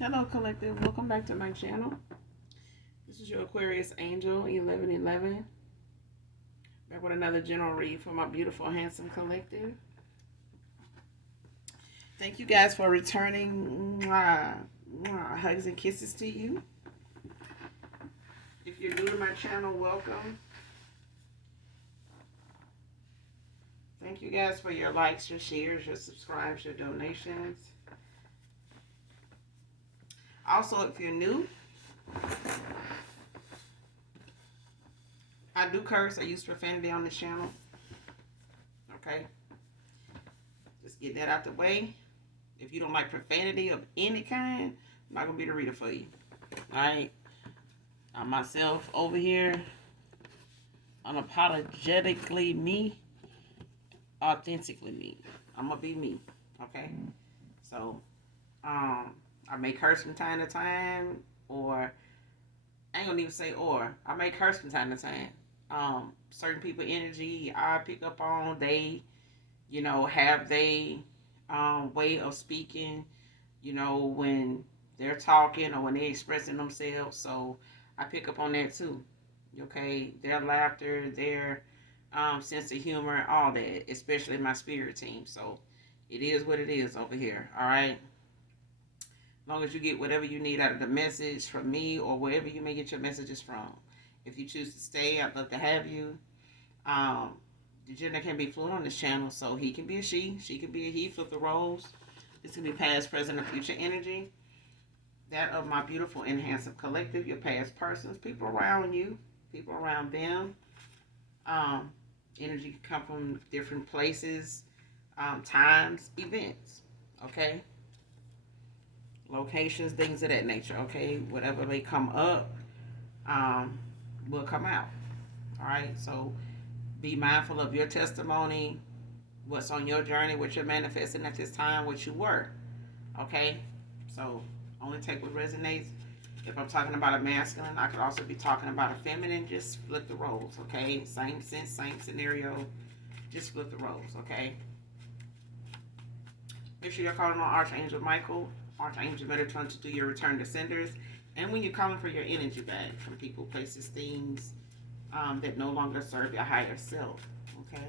Hello, collective. Welcome back to my channel. This is your Aquarius Angel 1111. Back with another general read for my beautiful, handsome collective. Thank you guys for returning. Hugs and kisses to you. If you're new to my channel, welcome. Thank you guys for your likes, your shares, your subscribes, your donations. Also, if you're new, I do curse. I use profanity on this channel. Okay? Just get that out the way. If you don't like profanity of any kind, I'm not going to be the reader for you. Alright? I'm myself over here. Unapologetically me. Authentically me. I'm going to be me. Okay? So, I may curse from time to time. Or, I ain't going to even say or. I may curse from time to time. Certain people energy I pick up on. They, have they way of speaking, when they're talking or when they're expressing themselves. So I pick up on that too. Okay, their laughter, their sense of humor, all that, especially my spirit team. So it is what it is over here. All right. As long as you get whatever you need out of the message from me or wherever you may get your messages from. If you choose to stay, I'd love to have you. Um, the gender can be fluid on this channel, so he can be a she can be a he, flip the roles. This can be past, present, or future energy. That of my beautiful and handsome collective, your past persons, people around you, people around them. Um, Energy can come from different places, times, events, okay? Locations, things of that nature, okay? Whatever may come up um, will come out, all right? So be mindful of your testimony, what's on your journey, what you're manifesting at this time, what you were. Okay? So only take what resonates. If I'm talking about a masculine, I could also be talking about a feminine. Just flip the roles, okay? Same sense, same scenario. Just flip the roles, okay? Make sure you're calling on Archangel Michael, Archangel Metatron to do your return to senders. And when you're calling for your energy back from people, places, things that no longer serve your higher self, okay?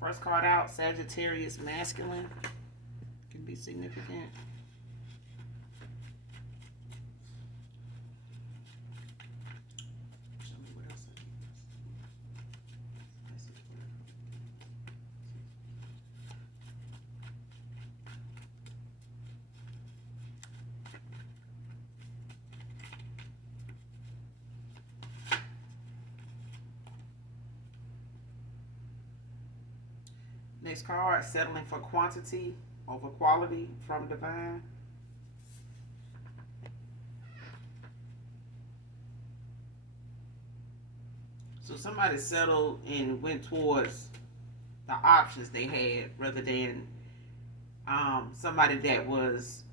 First card out, Sagittarius masculine. Can be significant. Show me what else I Next card, settling for quantity over quality from divine. So somebody settled and went towards the options they had rather than somebody that was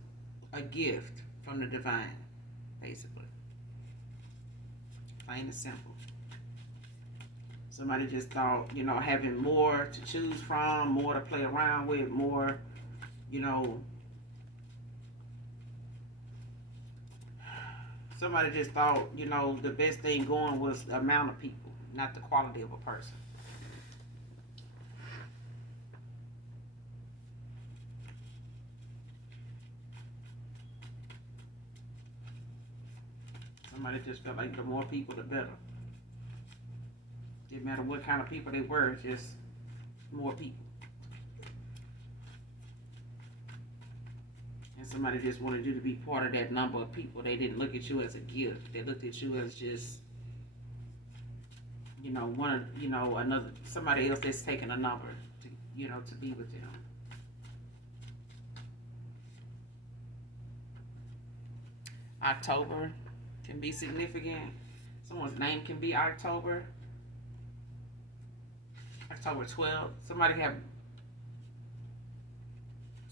a gift from the divine, basically. Plain and simple. Somebody just thought, having more to choose from, more to play around with, more, you know, somebody just thought, the best thing going was the amount of people, not the quality of a person. Somebody just felt like the more people, the better. Didn't matter what kind of people they were, just more people. And somebody just wanted you to be part of that number of people. They didn't look at you as a gift. They looked at you as just, another somebody else that's taking a number to be with them. October can be significant. Someone's name can be October. October 12th.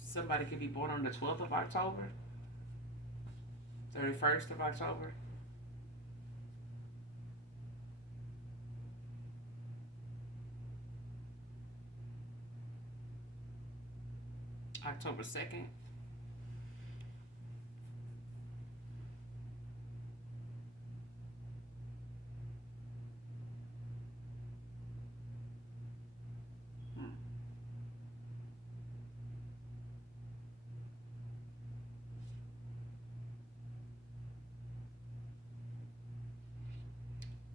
Somebody could be born on the 12th of October. 31st of October. October 2nd.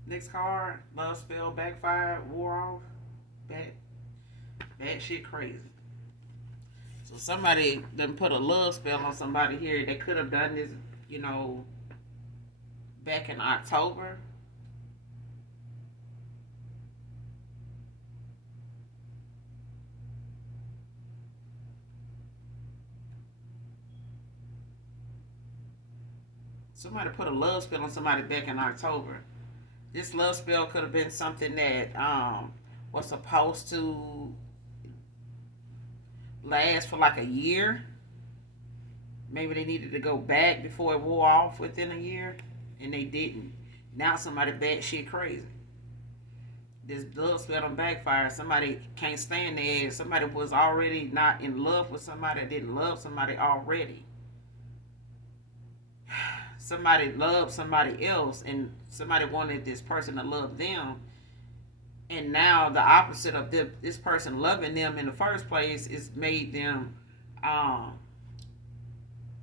Next card, love spell backfired, wore off. Bad, bad shit crazy. So somebody done put a love spell on somebody here. They could have done this, you know, back in October. Somebody put a love spell on somebody back in October. This love spell could have been something that was supposed to last for like a year. Maybe they needed to go back before it wore off within a year, and they didn't. Now somebody bad shit crazy. This love spell on backfire. Somebody can't stand their ass. Somebody was already not in love with somebody, didn't love somebody already. Somebody loved somebody else, and somebody wanted this person to love them, and now the opposite of this person loving them in the first place is made them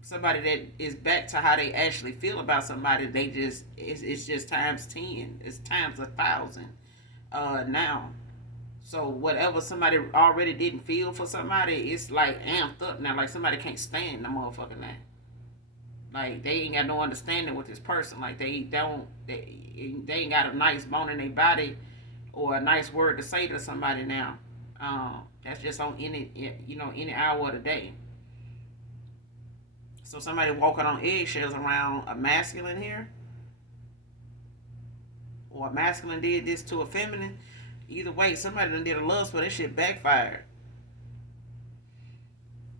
somebody that is back to how they actually feel about somebody. They just it's just times 10, it's times 1,000 now. So whatever somebody already didn't feel for somebody, it's like amped up now. Like somebody can't stand the motherfucker now. Like they ain't got no understanding with this person. Like they ain't got a nice bone in their body or a nice word to say to somebody now. That's just on any hour of the day. So somebody walking on eggshells around a masculine here, or a masculine did this to a feminine. Either way, somebody done did a love spell. That shit backfired.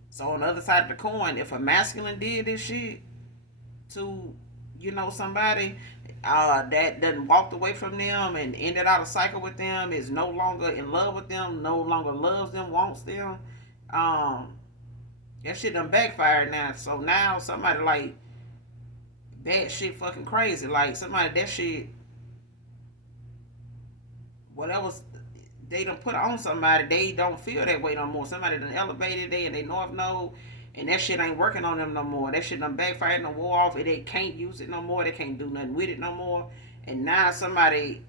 So on the other side of the coin, if a masculine did this shit to, somebody that done walked away from them and ended out a cycle with them, is no longer in love with them, no longer loves them, wants them, that shit done backfired now. So now somebody like that shit fucking crazy. Like somebody that shit, whatever they done put on somebody, they don't feel that way no more. Somebody done elevated they and they north node, and that shit ain't working on them no more. That shit done backfired, done wore off, and they can't use it no more. They can't do nothing with it no more. And now somebody,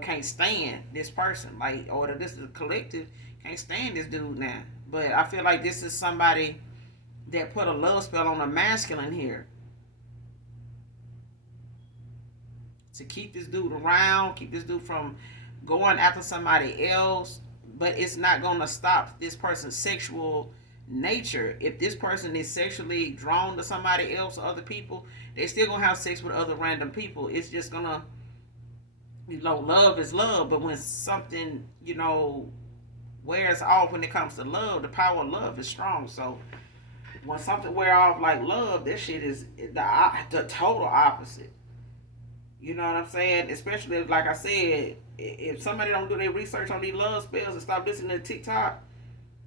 can't stand this person. Like, or this is a collective, can't stand this dude now. But I feel like this is somebody that put a love spell on a masculine here to keep this dude around, keep this dude from going after somebody else. But it's not going to stop this person's sexual nature. If this person is sexually drawn to somebody else or other people, they still going to have sex with other random people. It's just going to, love is love. But when something, wears off when it comes to love, the power of love is strong. So when something wear off like love, this shit is the total opposite. You know what I'm saying? Especially, like I said, if somebody don't do their research on these love spells and stop listening to TikTok,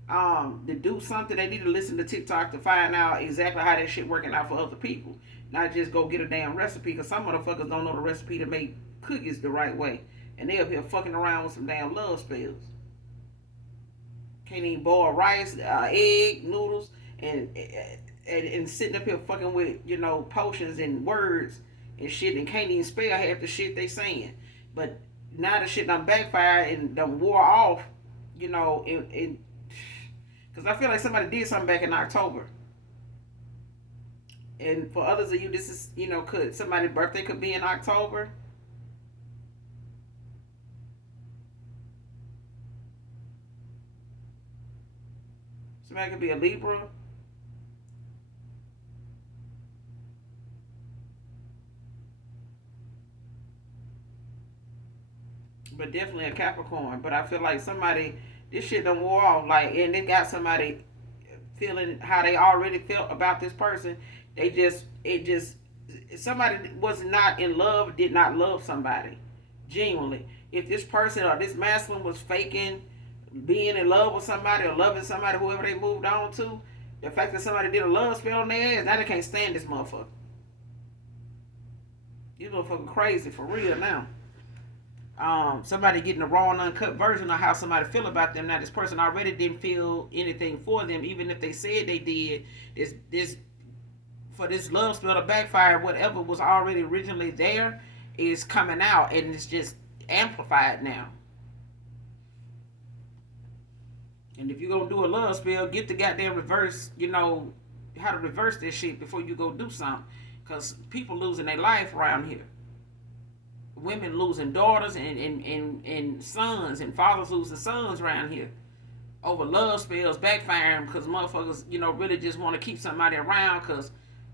to do something, they need to listen to TikTok to find out exactly how that shit working out for other people. Not just go get a damn recipe, because some motherfuckers don't know the recipe to make cookies the right way. And they up here fucking around with some damn love spells. Can't even boil rice, egg, noodles, and sitting up here fucking with, potions and words and shit, and can't even spell half the shit they saying. But now the shit done backfired and done wore off, because I feel like somebody did something back in October. And for others of you, this is, could somebody's birthday could be in October. Somebody could be a Libra. But definitely a Capricorn. But I feel like this shit done wore off. Like, and they got somebody feeling how they already felt about this person. Somebody was not in love, did not love somebody. Genuinely. If this person or this masculine was faking being in love with somebody or loving somebody, whoever they moved on to, The fact that somebody did a love spell on their ass, now they can't stand this motherfucker. These motherfuckers crazy for real now. Somebody getting the raw and uncut version of how somebody feel about them. Now this person already didn't feel anything for them, even if they said they did. This for this love spell to backfire, whatever was already originally there is coming out, and it's just amplified now. And if you're gonna do a love spell, get the goddamn reverse, how to reverse this shit before you go do something. Because people losing their life around here. Women losing daughters and sons, and fathers losing sons around here over love spells backfiring because motherfuckers, really just want to keep somebody around because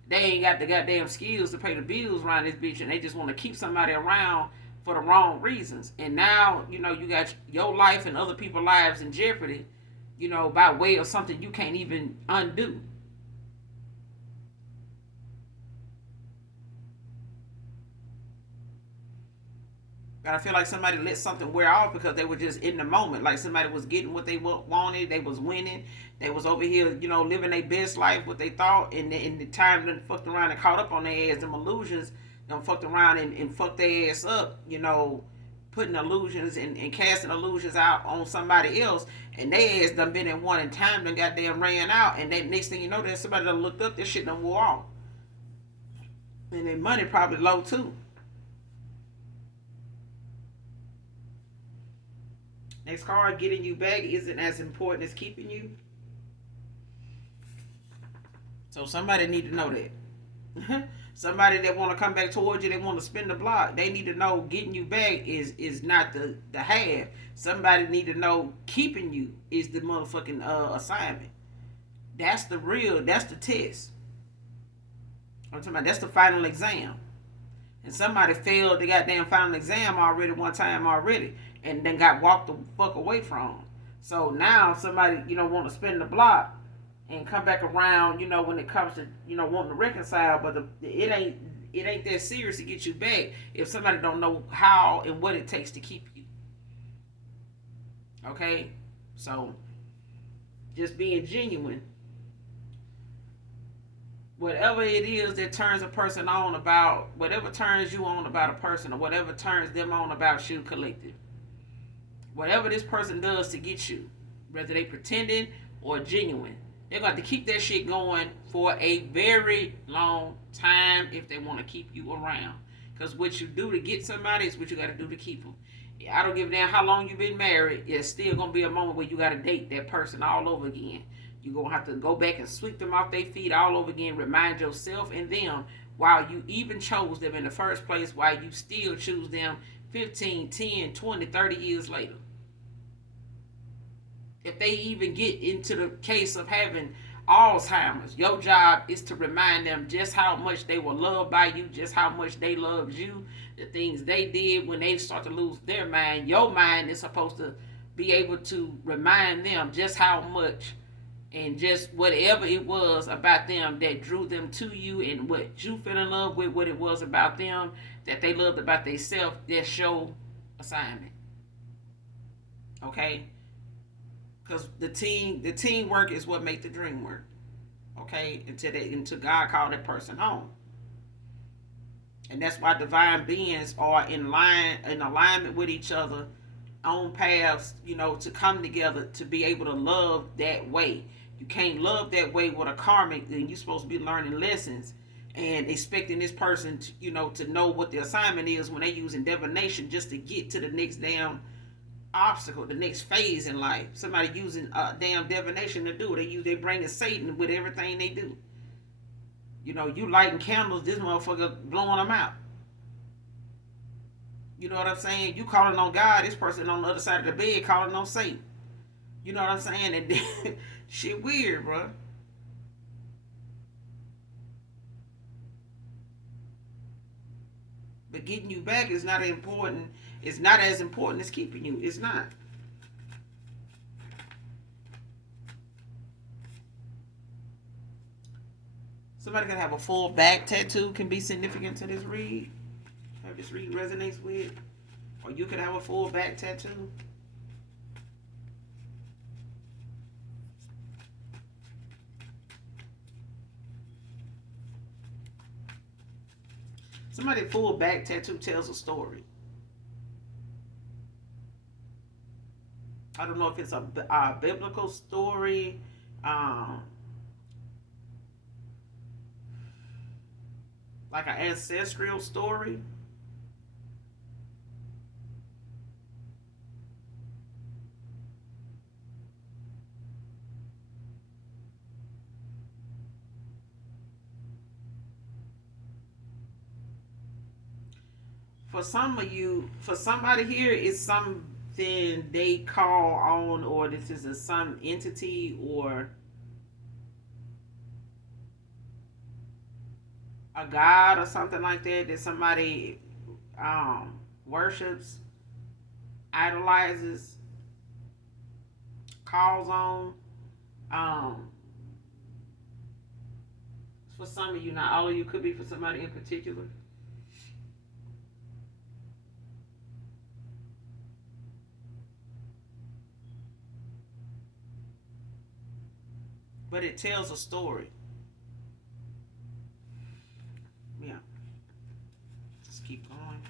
they ain't got the goddamn skills to pay the bills around this bitch, and they just want to keep somebody around for the wrong reasons. And now, you got your life and other people's lives in jeopardy, by way of something you can't even undo. But I feel like somebody let something wear off because they were just in the moment. Like somebody was getting what they wanted. They was winning. They was over here, living their best life, what they thought. And in the time done fucked around and caught up on their ass. Them illusions done fucked around and fucked their ass up, putting illusions and casting illusions out on somebody else. And their ass done been in one in time done goddamn ran out. And then next thing you know, there's somebody done looked up, this shit done wore off. And their money probably low too. Next card, getting you back isn't as important as keeping you. So somebody need to know that. Somebody that want to come back towards you, they want to spin the block. They need to know getting you back is not the half. Somebody need to know keeping you is the motherfucking assignment. That's the test. I'm talking about that's the final exam. And somebody failed the goddamn final exam already one time already. And then got walked the fuck away from. So now somebody, want to spin the block and come back around, when it comes to, wanting to reconcile. But it ain't that serious to get you back if somebody don't know how and what it takes to keep you. Okay? So, just being genuine. Whatever it is that turns a person on about, whatever turns you on about a person, or whatever turns them on about you, collective. Whatever this person does to get you, whether they pretending or genuine, they're going to have to keep that shit going for a very long time if they want to keep you around. Because what you do to get somebody is what you got to do to keep them. I don't give a damn how long you've been married. It's still going to be a moment where you got to date that person all over again. You're going to have to go back and sweep them off their feet all over again. Remind yourself and them why you even chose them in the first place, why you still choose them 15, 10, 20, 30 years later. If they even get into the case of having Alzheimer's, your job is to remind them just how much they were loved by you, just how much they loved you, the things they did when they start to lose their mind. Your mind is supposed to be able to remind them just how much and just whatever it was about them that drew them to you and what you fell in love with, what it was about them that they loved about themselves. That's your assignment. Okay? Because the teamwork is what makes the dream work. Okay? Until God called that person home. And that's why divine beings are in alignment with each other, on paths, to come together to be able to love that way. You can't love that way with a karmic, then you're supposed to be learning lessons and expecting this person to know what the assignment is when they're using divination just to get to the next damn obstacle, the next phase in life. Somebody using damn divination to do it. They bringing Satan with everything they do. You lighting candles, this motherfucker blowing them out. You know what I'm saying? You calling on God, this person on the other side of the bed calling on Satan. You know what I'm saying? And shit weird, bro. But getting you back is not important. It's not as important as keeping you. It's not. Somebody can have a full back tattoo, can be significant to this read. Have this read resonates with. Or you could have a full back tattoo. Somebody full back tattoo tells a story. I don't know if it's a biblical story, um, like an ancestral story. For some of you, for somebody here, it's something they call on, or this is some entity or a god or something like that that somebody worships, idolizes, calls on. Um, for some of you, not all of you, could be for somebody in particular. But it tells a story. Yeah. Let's keep going.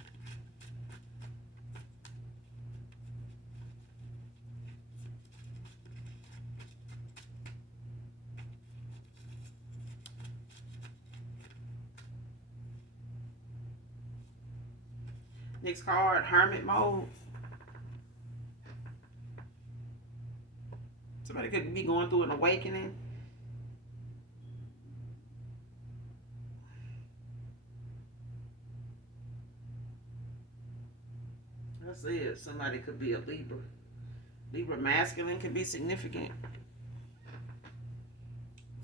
Next card, hermit mode. Somebody could be going through an awakening. That's it. Somebody could be a Libra. Libra masculine can be significant.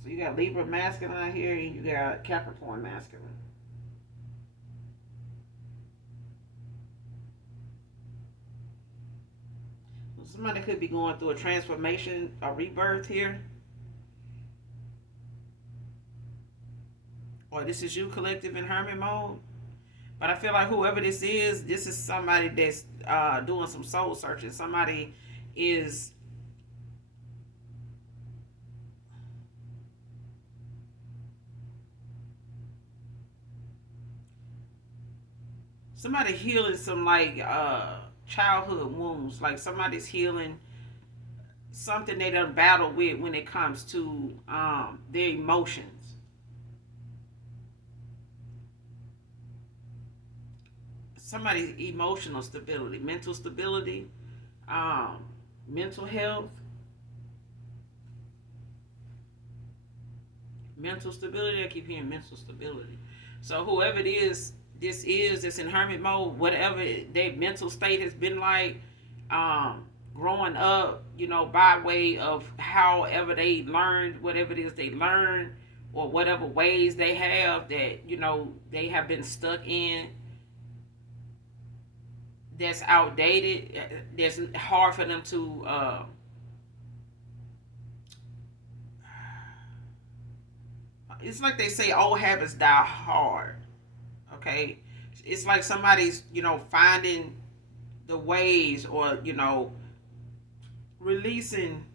So you got Libra masculine out here, and you got Capricorn masculine. Somebody could be going through a transformation, a rebirth here. Or this is you, collective, in hermit mode. But I feel like whoever this is somebody that's doing some soul searching. Somebody is somebody healing some like childhood wounds. Like somebody's healing something they done battle with when it comes to their emotions. Somebody's emotional stability, mental stability, um, mental health, mental stability. I keep hearing mental stability. So whoever it is, this is that's in hermit mode, whatever their mental state has been like, growing up, by way of however they learned, whatever it is they learned, or whatever ways they have that, they have been stuck in, that's outdated, that's hard for them to it's like they say old habits die hard. Okay, it's like somebody's finding the ways, or releasing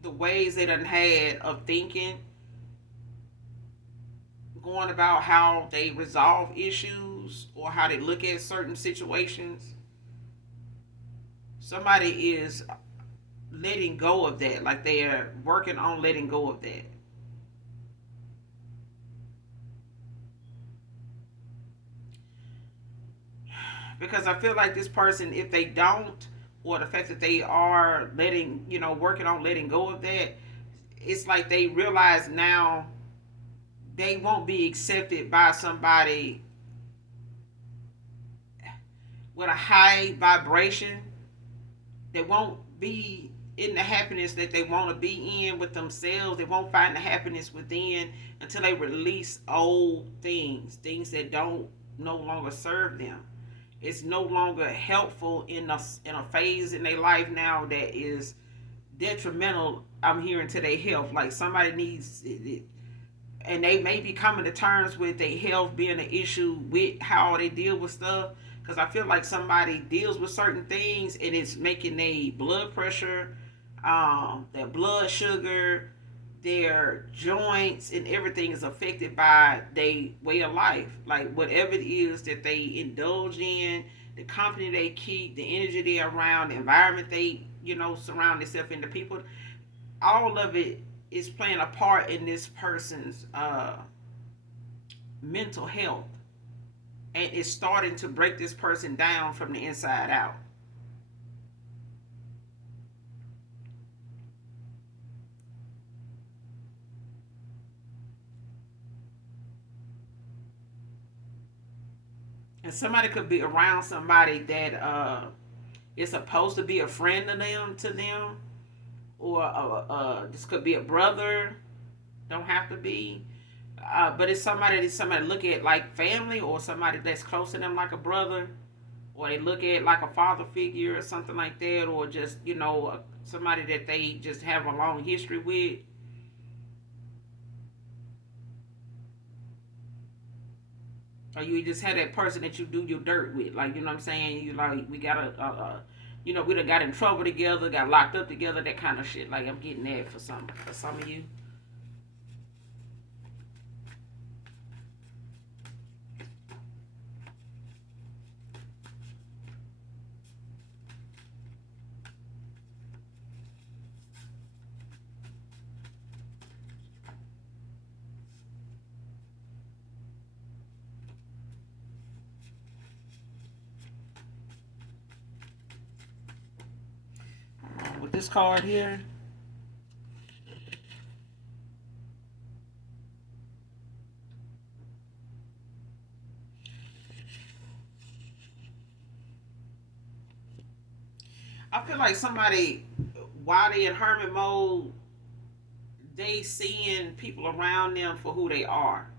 the ways they done had of thinking, going about how they resolve issues or how they look at certain situations. Somebody is letting go of that, like they're working on letting go of that. Because I feel like this person, if they don't, or the fact that they are letting, working on letting go of that, it's like they realize now they won't be accepted by somebody with a high vibration. They won't be in the happiness that they want to be in with themselves. They won't find the happiness within until they release old things that don't no longer serve them. It's no longer helpful in a phase in their life now that is detrimental. I'm hearing to their health. Like somebody needs it, and they may be coming to terms with their health being an issue with how they deal with stuff. Because I feel like somebody deals with certain things and it's making their blood pressure, their blood sugar, their joints and everything is affected by their way of life. Like whatever it is that they indulge in, the company they keep, the energy they're around, the environment they, surround themselves in, the people, all of it is playing a part in this person's mental health. And it's starting to break this person down from the inside out. And somebody could be around somebody that is supposed to be a friend to them, or this could be a brother, don't have to be, but it's somebody look at like family, or somebody that's close to them like a brother, or they look at like a father figure or something like that, or just somebody that they just have a long history with. Or you just had that person that you do your dirt with, like, you know what I'm saying? You like, we got we done got in trouble together, got locked up together, that kind of shit. Like, I'm getting that for some of you. With this card here, I feel like somebody, while they in hermit mode, they seeing people around them for who they are.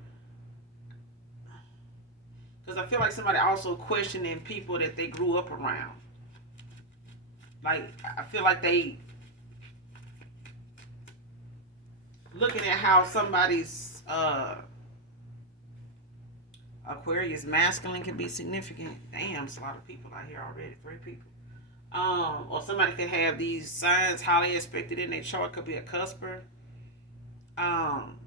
Because I feel like somebody also questioning people that they grew up around. Like, I feel like they looking at how somebody's Aquarius masculine can be significant. Damn, it's a lot of people out here already. 3 people. Or somebody could have these signs highly expected in their chart. Could be a cusper. Um,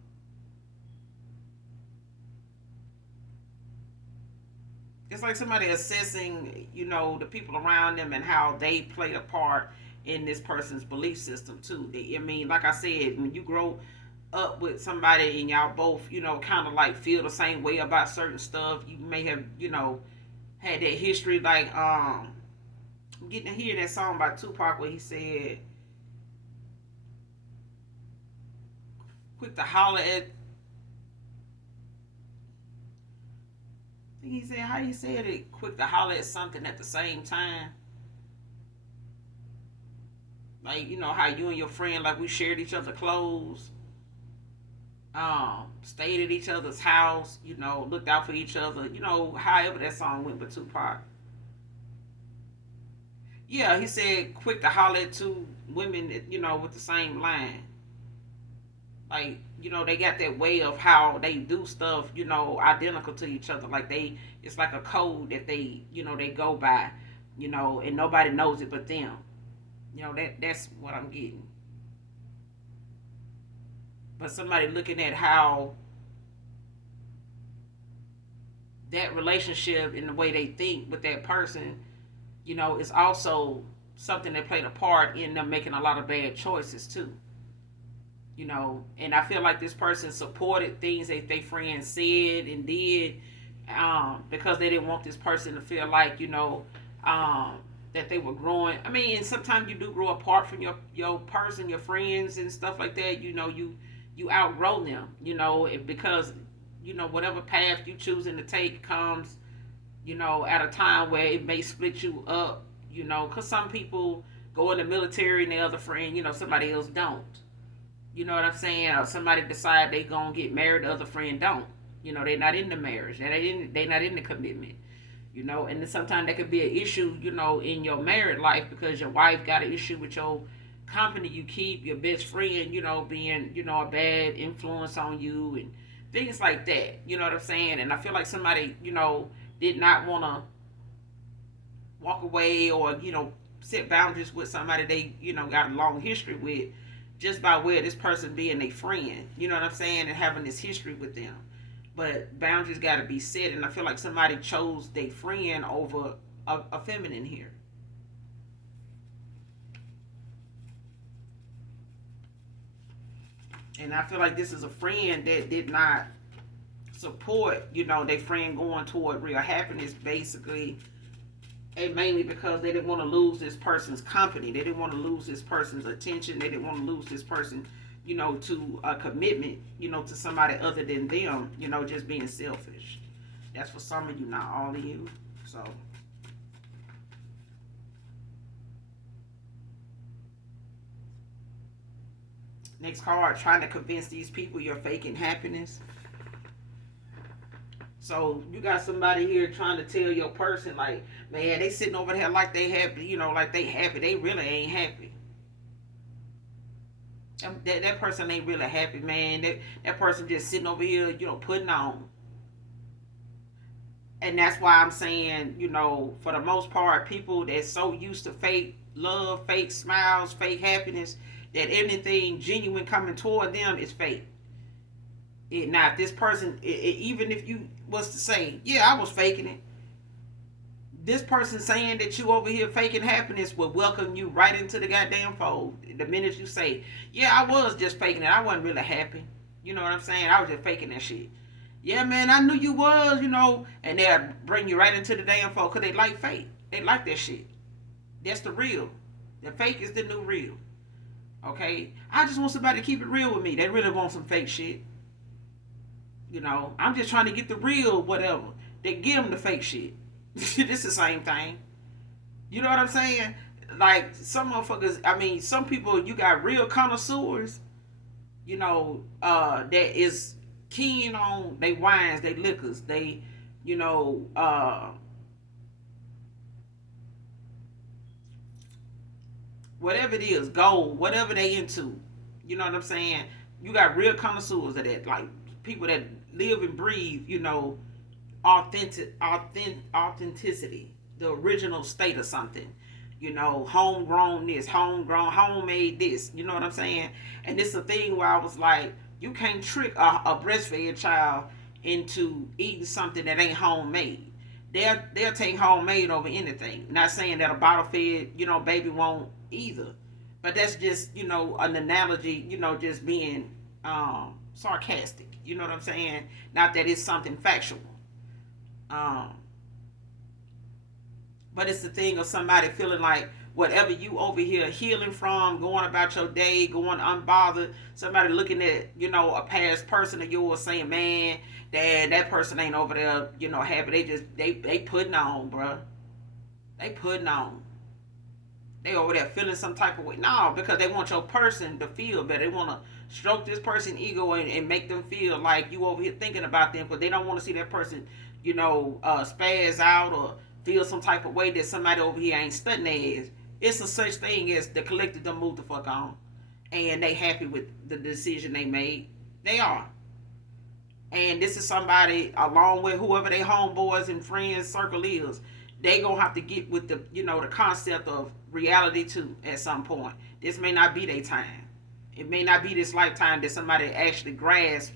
it's like somebody assessing, the people around them and how they play a part in this person's belief system too. I mean, like I said, when you grow up with somebody and y'all both, kind of like feel the same way about certain stuff, you may have, had that history. Like, I'm getting to hear that song by Tupac where he said, quick to holler at, I think he said, how he said it, quick to holler at something at the same time. Like, how you and your friend, like, we shared each other's clothes, stayed at each other's house, looked out for each other, however that song went with Tupac. Yeah, he said quick to holler at 2 women that, with the same line. Like, they got that way of how they do stuff, identical to each other. Like, it's like a code that they go by, and nobody knows it but them. That's what I'm getting. But somebody looking at how that relationship and the way they think with that person, is also something that played a part in them making a lot of bad choices too. And I feel like this person supported things that their friends said and did, because they didn't want this person to feel like, that they were growing. I mean, and sometimes you do grow apart from your person, your friends and stuff like that. You outgrow them, because, whatever path you choosing to take comes, at a time where it may split you up, because some people go in the military and the other friend, somebody else don't. You know what I'm saying? Or somebody decide they gonna get married, the other friend don't. They not in the marriage. They not in the commitment. And then sometimes that could be an issue, in your married life, because your wife got an issue with your company you keep, your best friend, being, a bad influence on you and things like that. You know what I'm saying? And I feel like somebody, did not want to walk away, or, set boundaries with somebody they, got a long history with, just by way of this person being a friend, you know what I'm saying, and having this history with them. But boundaries got to be set, and I feel like somebody chose their friend over a feminine here. And I feel like this is a friend that did not support, their friend going toward real happiness, basically, and mainly because they didn't want to lose this person's company. They didn't want to lose this person's attention. They didn't want to lose this person, to a commitment, to somebody other than them, just being selfish. That's for some of you, not all of you. So, next card, trying to convince these people you're faking happiness. So you got somebody here trying to tell your person, like, man, they sitting over here like they happy, like they happy. They really ain't happy. That person ain't really happy, man. That person just sitting over here, putting on. And that's why I'm saying, for the most part, people that's so used to fake love, fake smiles, fake happiness, that anything genuine coming toward them is fake. Now, if this person, even if you was to say, yeah, I was faking it, this person saying that you over here faking happiness will welcome you right into the goddamn fold. The minute you say, yeah, I was just faking it, I wasn't really happy. You know what I'm saying? I was just faking that shit. Yeah, man, I knew you was, and they'll bring you right into the damn fold because they like fake. They like that shit. That's the real. The fake is the new real. Okay? I just want somebody to keep it real with me. They really want some fake shit. I'm just trying to get the real whatever. They give them the fake shit. This the same thing. You know what I'm saying? Like, some motherfuckers, some people, you got real connoisseurs, that is keen on they wines, they liquors, they, whatever it is, gold, whatever they into. You know what I'm saying? You got real connoisseurs of that, like people that live and breathe, authenticity, the original state of something. Homegrown this, homegrown, homemade this. You know what I'm saying? And it's a thing where I was like, you can't trick a breastfed child into eating something that ain't homemade. They'll take homemade over anything. Not saying that a bottle fed, baby won't either. But that's just, an analogy, just being sarcastic. You know what I'm saying? Not that it's something factual. Um, but it's the thing of somebody feeling like whatever you over here healing from, going about your day, going unbothered, somebody looking at, a past person of yours saying, man, that person ain't over there, happy. They putting on, bruh. They putting on. They over there feeling some type of way. No, because they want your person to feel better. They want to stroke this person's ego and make them feel like you over here thinking about them, because they don't want to see that person, spaz out or feel some type of way that somebody over here ain't studying their ass. It's a such thing as the collective done moved the fuck on, and they happy with the decision they made. They are. And this is somebody, along with whoever their homeboys and friends circle is, they gonna have to get with the, the concept of reality too at some point. This may not be their time. It may not be this lifetime that somebody actually grasps,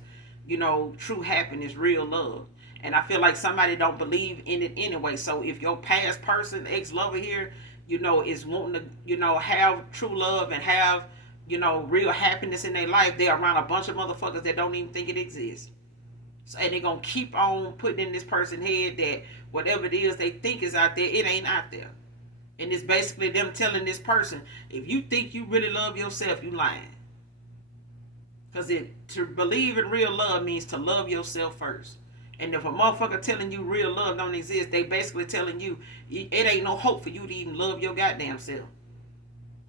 true happiness, real love. And I feel like somebody don't believe in it anyway. So if your past person, ex-lover here, is wanting to, have true love and have, real happiness in their life, they're around a bunch of motherfuckers that don't even think it exists. So, and they're going to keep on putting in this person's head that whatever it is they think is out there, it ain't out there. And it's basically them telling this person, if you think you really love yourself, you lying. Because to believe in real love means to love yourself first. And if a motherfucker telling you real love don't exist, they basically telling you it ain't no hope for you to even love your goddamn self.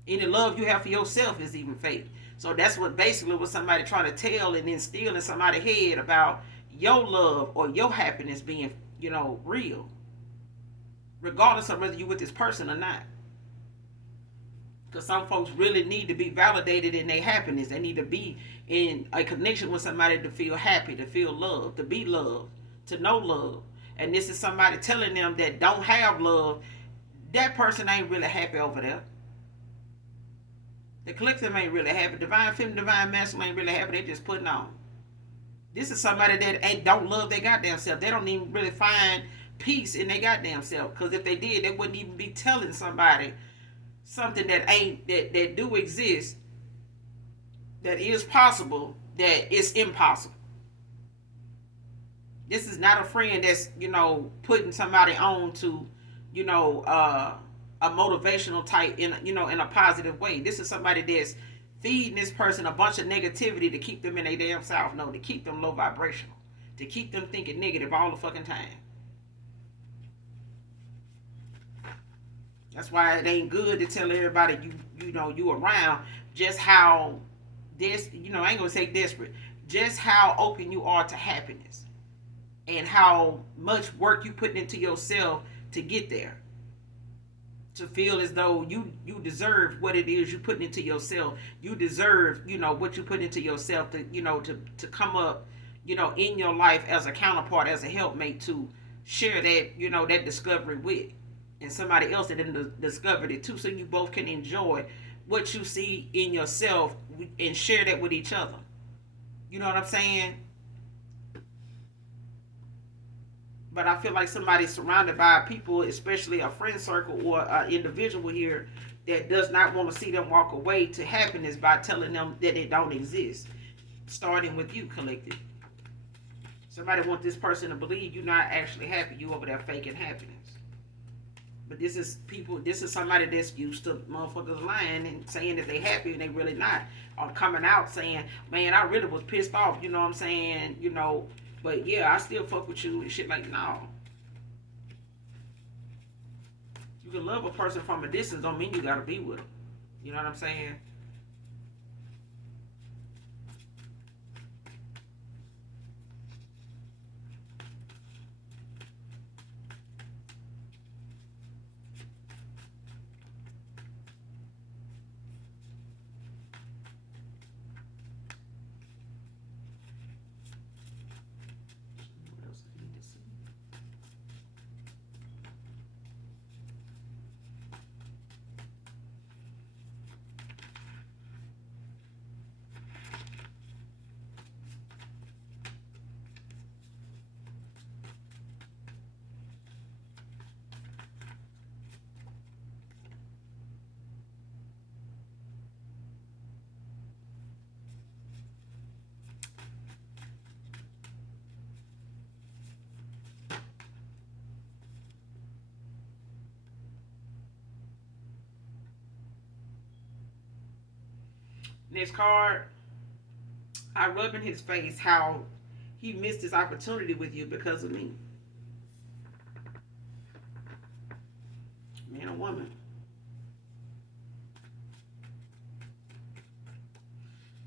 Any love you have for yourself is even fake. So that's what basically what somebody trying to tell and instill in somebody's head about your love or your happiness being, real. Regardless of whether you with this person or not. Because some folks really need to be validated in their happiness. They need to be in a connection with somebody to feel happy, to feel love, to be loved, to know love. And this is somebody telling them that don't have love. That person ain't really happy over there. The collective ain't really happy. Divine feminine, divine masculine ain't really happy. They just putting on. This is somebody that ain't don't love their goddamn self. They don't even really find peace in their goddamn self. Because if they did, they wouldn't even be telling somebody something that ain't that do exist, that is possible, that is impossible. This is not a friend that's, putting somebody on to, a motivational type in a positive way. This is somebody that's feeding this person a bunch of negativity to keep them in a damn self. No, to keep them low vibrational, to keep them thinking negative all the fucking time. That's why it ain't good to tell everybody you around just how this, I ain't gonna say desperate, just how open you are to happiness and how much work you putting into yourself to get there. To feel as though you deserve what it is you putting into yourself. You deserve, what you put into yourself to come up, in your life as a counterpart, as a helpmate to share that, that discovery with. And somebody else that didn't discovered it too, so you both can enjoy what you see in yourself and share that with each other. You know what I'm saying? But I feel like somebody's surrounded by people, especially a friend circle or an individual here, that does not want to see them walk away to happiness by telling them that it don't exist. Starting with you, collective. Somebody wants this person to believe you're not actually happy. You over there faking happiness. But this is somebody that's used to motherfuckers lying and saying that they happy and they really not. Or coming out saying, man, I really was pissed off, you know what I'm saying? But yeah, I still fuck with you and shit. Like, no. You can love a person from a distance, don't mean you gotta be with them. You know what I'm saying? Next card, I rub in his face how he missed his opportunity with you because of me. Man or woman.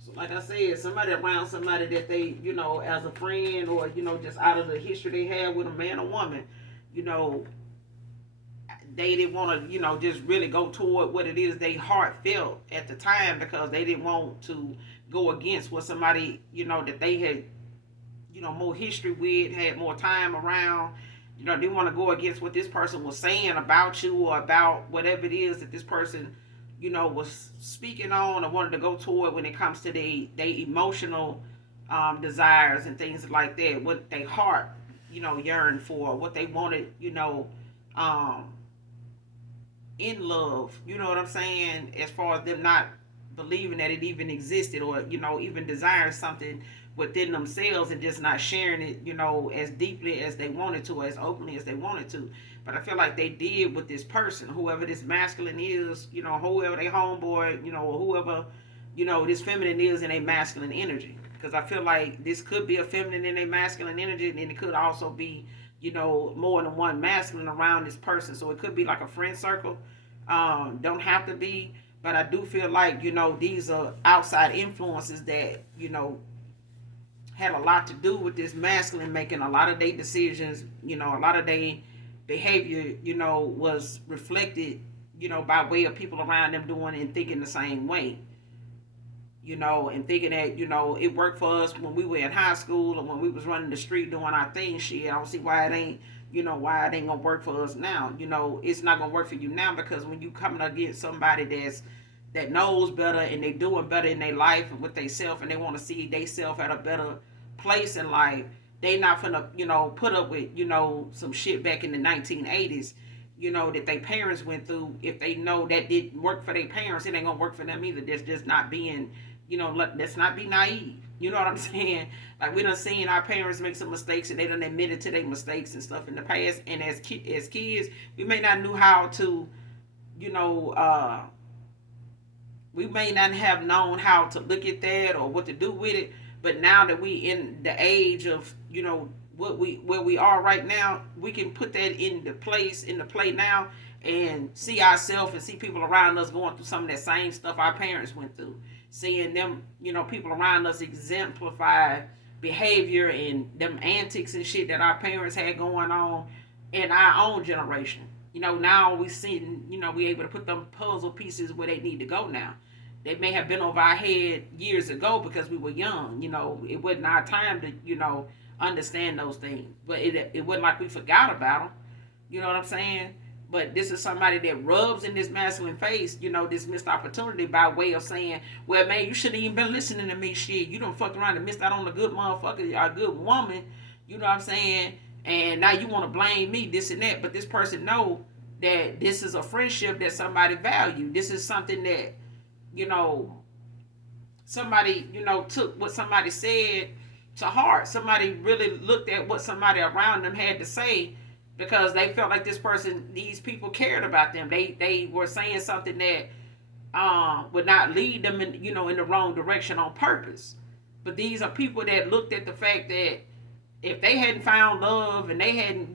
So like I said, somebody around somebody that they, as a friend or, just out of the history they had with a man or woman, they didn't want to, just really go toward what it is they heart felt at the time because they didn't want to go against what somebody, that they had, more history with, had more time around. They want to go against what this person was saying about you or about whatever it is that this person, was speaking on or wanted to go toward when it comes to they emotional desires and things like that. What they heart, yearned for, what they wanted, um, in love, you know what I'm saying, as far as them not believing that it even existed or even desiring something within themselves and just not sharing it as deeply as they wanted to, as openly as they wanted to. But I feel like they did with this person, whoever this masculine is, whoever they homeboy, or whoever this feminine is in a masculine energy, because I feel like this could be a feminine in a masculine energy, and it could also be more than one masculine around this person. So it could be like a friend circle. Don't have to be, but I do feel like, these are outside influences that, had a lot to do with this masculine making a lot of their decisions, a lot of their behavior, was reflected, by way of people around them doing and thinking the same way. And thinking that, it worked for us when we were in high school or when we was running the street doing our thing. Shit, I don't see why it ain't, why it ain't gonna work for us now. It's not gonna work for you now because when you coming against somebody that's, that knows better and they doing better in their life and with themselves, and they want to see themselves at a better place in life. They not finna, put up with, some shit back in the 1980s, that their parents went through. If they know that didn't work for their parents, it ain't gonna work for them either. That's just not being, let's not be naive. You know what I'm saying? Like, we done seen our parents make some mistakes, and they done admitted to their mistakes and stuff in the past. And as kids, we may not knew how to, you know, we may not have known how to look at that or what to do with it. But now that we in the age of, where we are right now, we can put that in the play now, and see ourselves and see people around us going through some of that same stuff our parents went through. Seeing them, people around us exemplify behavior and them antics and shit that our parents had going on in our own generation. Now we seen, we able to put them puzzle pieces where they need to go now. They may have been over our head years ago because we were young. It wasn't our time to, understand those things. But it wasn't like we forgot about them. You know what I'm saying? But this is somebody that rubs in this masculine face, this missed opportunity by way of saying, well, man, you shouldn't even been listening to me, shit. You done fucked around and missed out on a good motherfucker, a good woman. You know what I'm saying? And now you want to blame me, this and that. But this person know that this is a friendship that somebody valued. This is something that, somebody, took what somebody said to heart. Somebody really looked at what somebody around them had to say, because they felt like these people cared about them. They were saying something that would not lead them in, in the wrong direction on purpose. But these are people that looked at the fact that if they hadn't found love and they hadn't,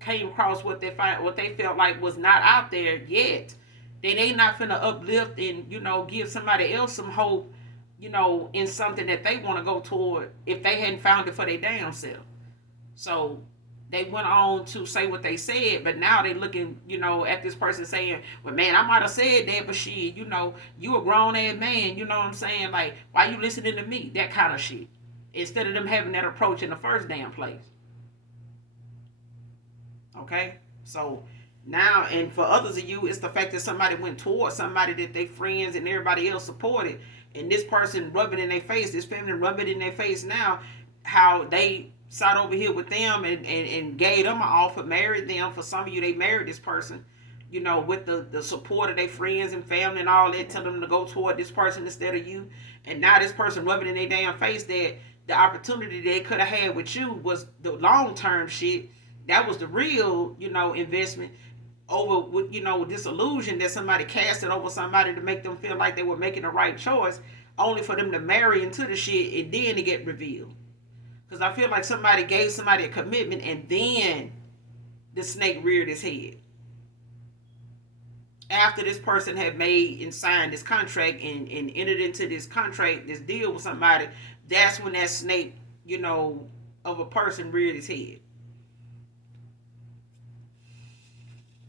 came across what they felt like was not out there yet, then they not finna uplift and, give somebody else some hope, in something that they want to go toward if they hadn't found it for their damn self. So they went on to say what they said, but now they looking, at this person saying, well, man, I might have said that, but shit, you a grown ass man, you know what I'm saying? Like, why you listening to me? That kind of shit. Instead of them having that approach in the first damn place. Okay? So now, and for others of you, it's the fact that somebody went towards somebody that they friends and everybody else supported, and this person rubbing in their face, this family rubbing in their face now, how they sat over here with them and gave them an offer, married them. For some of you, they married this person, with the support of their friends and family and all that, tell them to go toward this person instead of you. And now this person rubbing in their damn face that the opportunity they could have had with you was the long-term shit. That was the real, investment over with, this illusion that somebody casted over somebody to make them feel like they were making the right choice, only for them to marry into the shit and then to get revealed. Because I feel like somebody gave somebody a commitment and then the snake reared his head. After this person had made and signed this contract and entered into this contract, this deal with somebody, that's when that snake, of a person reared his head.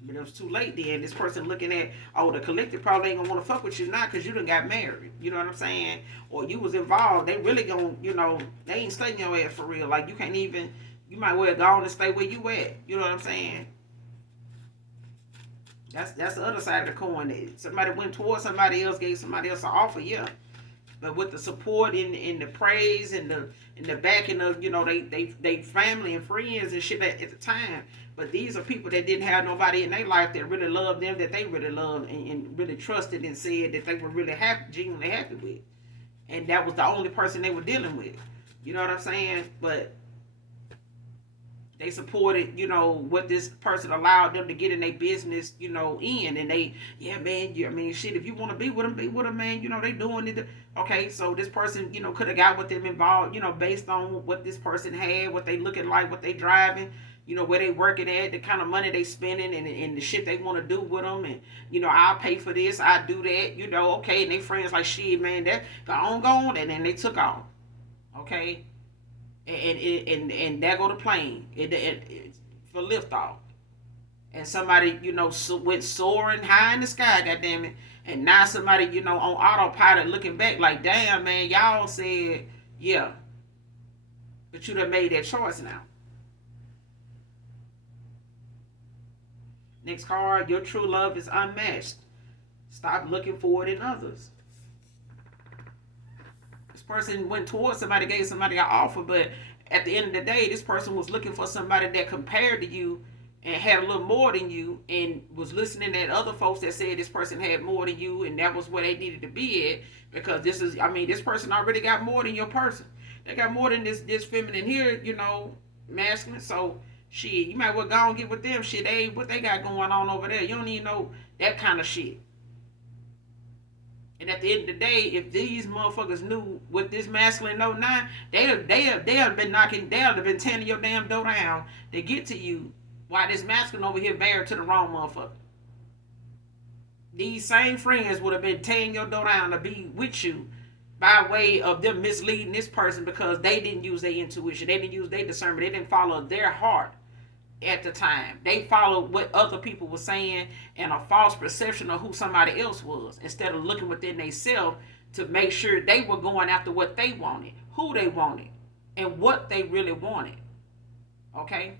But it was too late then. This person looking at, the collective probably ain't gonna want to fuck with you now because you done got married. You know what I'm saying? Or you was involved. They really gonna, they ain't studying your ass for real. Like, you can't even, you might well go on and stay where you at. You know what I'm saying? That's the other side of the coin. Somebody went towards somebody else, gave somebody else an offer, yeah. But with the support and the praise and the backing of, they family and friends and shit at the time. But these are people that didn't have nobody in their life that really loved them, that they really loved and really trusted and said that they were really happy, genuinely happy with. And that was the only person they were dealing with. You know what I'm saying? But they supported, what this person allowed them to get in their business, in. And they, yeah, man, shit, if you want to be with them, man, they doing it. Okay, so this person, could have got with them involved, based on what this person had, what they looking like, what they driving, where they working at, the kind of money they spending and the shit they want to do with them. And, I'll pay for this, I do that, okay. And they friends like, shit, man, that go on. And then they took off. Okay. And there go the plane for liftoff. And somebody, went soaring high in the sky, goddammit. And now somebody, on autopilot looking back like, damn, man, y'all said, yeah. But you done made that choice now. Next card, your true love is unmatched. Stop looking for it in others. This person went towards somebody, gave somebody an offer, but at the end of the day, this person was looking for somebody that compared to you and had a little more than you, and was listening at other folks that said this person had more than you, and that was where they needed to be at, because this person already got more than your person. They got more than this feminine here, masculine. So shit, you might well go and get with them. Shit, what they got going on over there. You don't even know that kind of shit. And at the end of the day, if these motherfuckers knew what this masculine know now, they'd have been tearing your damn door down to get to you, while this masculine over here married to the wrong motherfucker. These same friends would have been tearing your door down to be with you by way of them misleading this person, because they didn't use their intuition. They didn't use their discernment. They didn't follow their heart at the time. They followed what other people were saying and a false perception of who somebody else was, instead of looking within themselves to make sure they were going after what they wanted, who they wanted, and what they really wanted. Okay?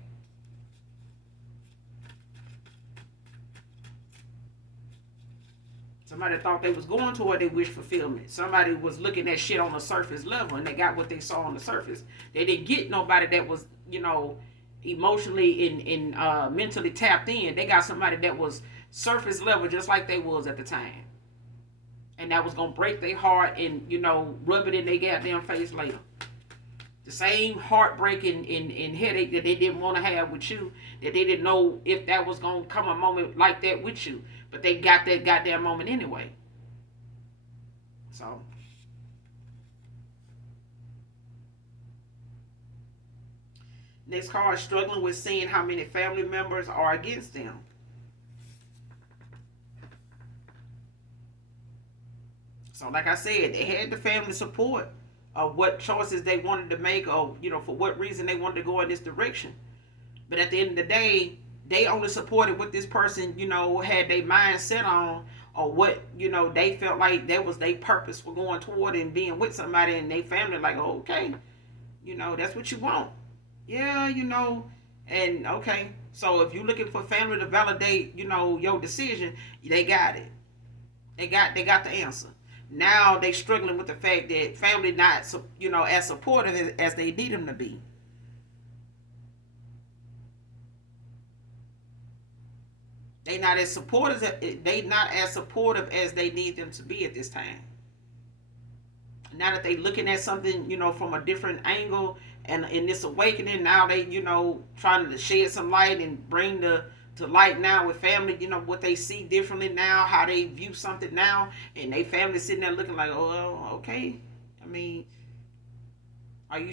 Somebody thought they was going toward their wish fulfillment. Somebody was looking at shit on the surface level, and they got what they saw on the surface. They didn't get nobody that was, emotionally and mentally tapped in. They got somebody that was surface level, just like they was at the time. And that was going to break their heart and, rub it in their goddamn face later. The same heartbreak and headache that they didn't want to have with you, that they didn't know if that was going to come a moment like that with you. But they got that goddamn moment anyway. So. Next card, struggling with seeing how many family members are against them. So like I said, they had the family support of what choices they wanted to make, or, for what reason they wanted to go in this direction. But at the end of the day, they only supported what this person, had their mind set on, or what, they felt like that was their purpose for going toward and being with somebody, and their family like, oh, okay, that's what you want. Yeah, and okay. So if you're looking for family to validate, your decision, they got it. They got the answer. Now they struggling with the fact that family not, as supportive as they need them to be. They not as supportive as they need them to be at this time. Now that they looking at something, from a different angle, and in this awakening, now they, trying to shed some light and bring to light now with family, what they see differently now, how they view something now, and they family sitting there looking like, oh, okay. I mean, are you,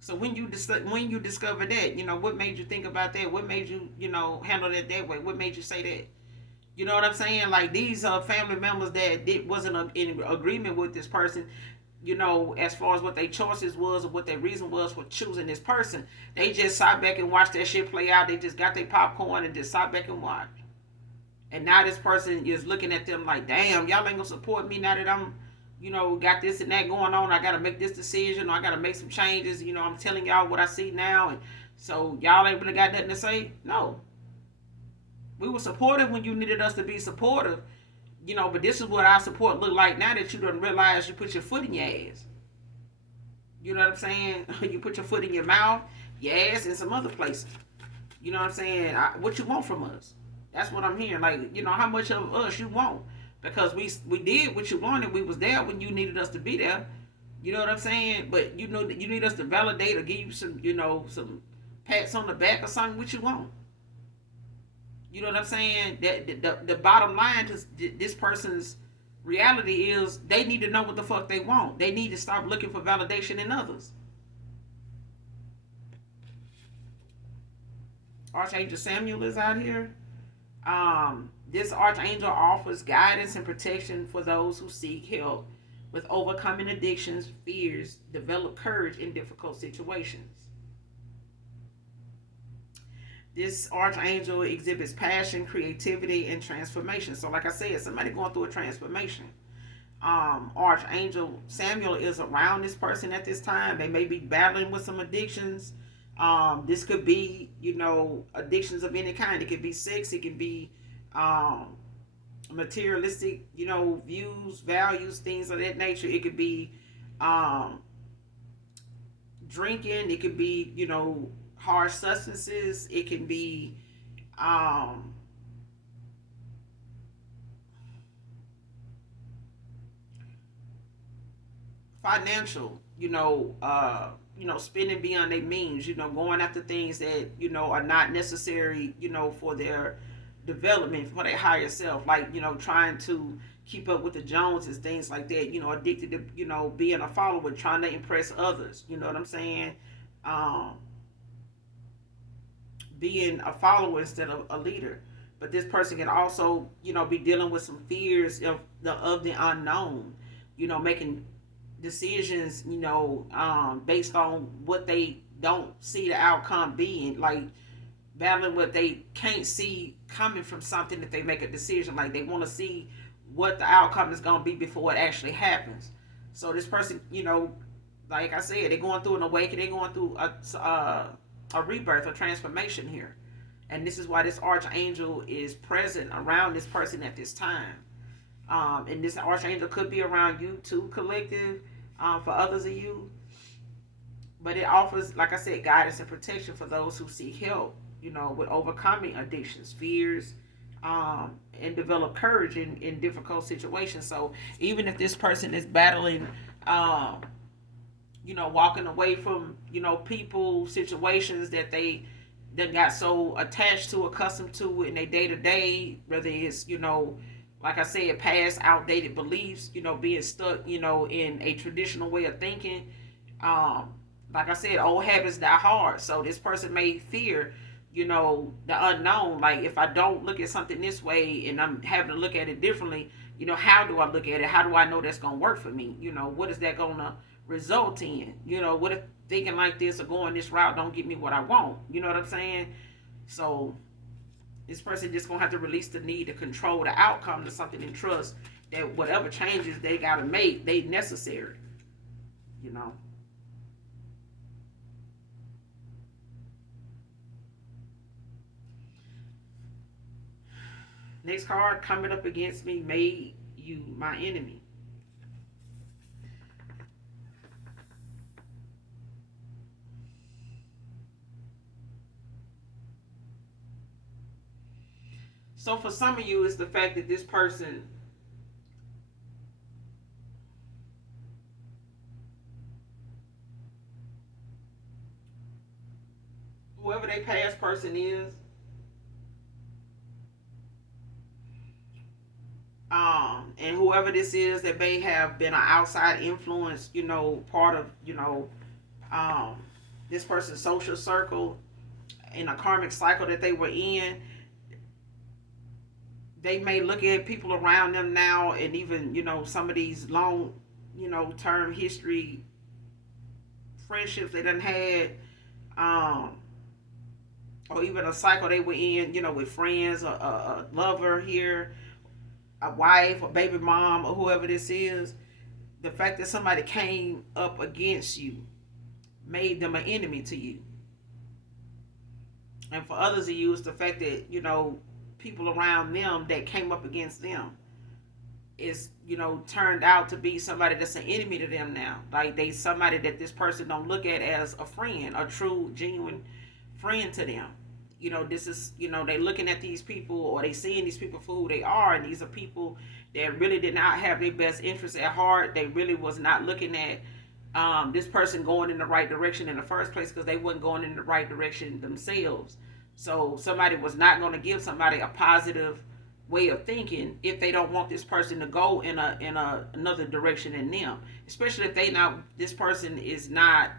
so when you discover that, what made you think about that? What made you, handle that way? What made you say that? You know what I'm saying? Like, these are family members that wasn't in agreement with this person, as far as what their choices was or what their reason was for choosing this person. They just sat back and watched that shit play out. They just got their popcorn and just sat back and watched. And now this person is looking at them like, damn, y'all ain't gonna support me now that I'm, got this and that going on. I gotta make this decision, or I gotta make some changes. I'm telling y'all what I see now, and so y'all ain't really got nothing to say. No. We were supportive when you needed us to be supportive, but this is what our support look like now that you done realize you put your foot in your ass. You know what I'm saying? You put your foot in your mouth, your ass, and some other places. You know what I'm saying? What you want from us? That's what I'm hearing. Like, how much of us you want? Because we did what you wanted. We was there when you needed us to be there. You know what I'm saying? But you need us to validate or give you some, some pats on the back or something. What you want? You know what I'm saying? That the bottom line to this person's reality is they need to know what the fuck they want. They need to stop looking for validation in others. Archangel Samuel is out here. This Archangel offers guidance and protection for those who seek help with overcoming addictions, fears, develop courage in difficult situations. This Archangel exhibits passion, creativity, and transformation. So like I said, somebody going through a transformation. Archangel Samuel is around this person at this time. They may be battling with some addictions. This could be, addictions of any kind. It could be sex. It could be, um, materialistic, views, values, things of that nature. It could be um, drinking. It could be, harsh substances. It can be um, financial, spending beyond their means, going after things that, are not necessary, for their development, for their higher self, like, trying to keep up with the Joneses, things like that, addicted to, being a follower, trying to impress others, you know what I'm saying? Um, being a follower instead of a leader. But this person can also, be dealing with some fears of the unknown, making decisions, based on what they don't see the outcome being, like battling what they can't see coming from something that they make a decision. Like they want to see what the outcome is going to be before it actually happens. So this person, like I said, they're going through an awakening, they're going through a rebirth, a transformation here. And this is why this archangel is present around this person at this time. And this archangel could be around you too, collective, for others of you. But it offers, like I said, guidance and protection for those who seek help, with overcoming addictions, fears, and develop courage in difficult situations. So even if this person is battling, walking away from, people, situations that they got so attached to, accustomed to in their day to day, whether it's, like I said, past outdated beliefs, being stuck, in a traditional way of thinking. Like I said, old habits die hard. So this person may fear, the unknown. Like if I don't look at something this way and I'm having to look at it differently, how do I look at it? How do I know that's going to work for me? What is that going to result in? What if thinking like this or going this route don't get me what I want? You know what I'm saying? So this person just gonna have to release the need to control the outcome to something and trust that whatever changes they gotta make, they necessary. You know. Next card, coming up against me made you my enemy. So for some of you, it's the fact that this person, whoever their past person is, and whoever this is that may have been an outside influence, part of, um, this person's social circle in a karmic cycle that they were in, they may look at people around them now and even, some of these long, term history friendships they done had, um, or even a cycle they were in, with friends, a lover here, a wife, a baby mom, or whoever this is. The fact that somebody came up against you made them an enemy to you. And for others of you, it's the fact that, people around them that came up against them is, turned out to be somebody that's an enemy to them now. Like they somebody that this person don't look at as a friend, a true, genuine friend to them. This is, they looking at these people, or they seeing these people for who they are, and these are people that really did not have their best interests at heart. They really was not looking at this person going in the right direction in the first place, because they wasn't going in the right direction themselves. So somebody was not going to give somebody a positive way of thinking if they don't want this person to go in a another direction than them, especially if they not this person is not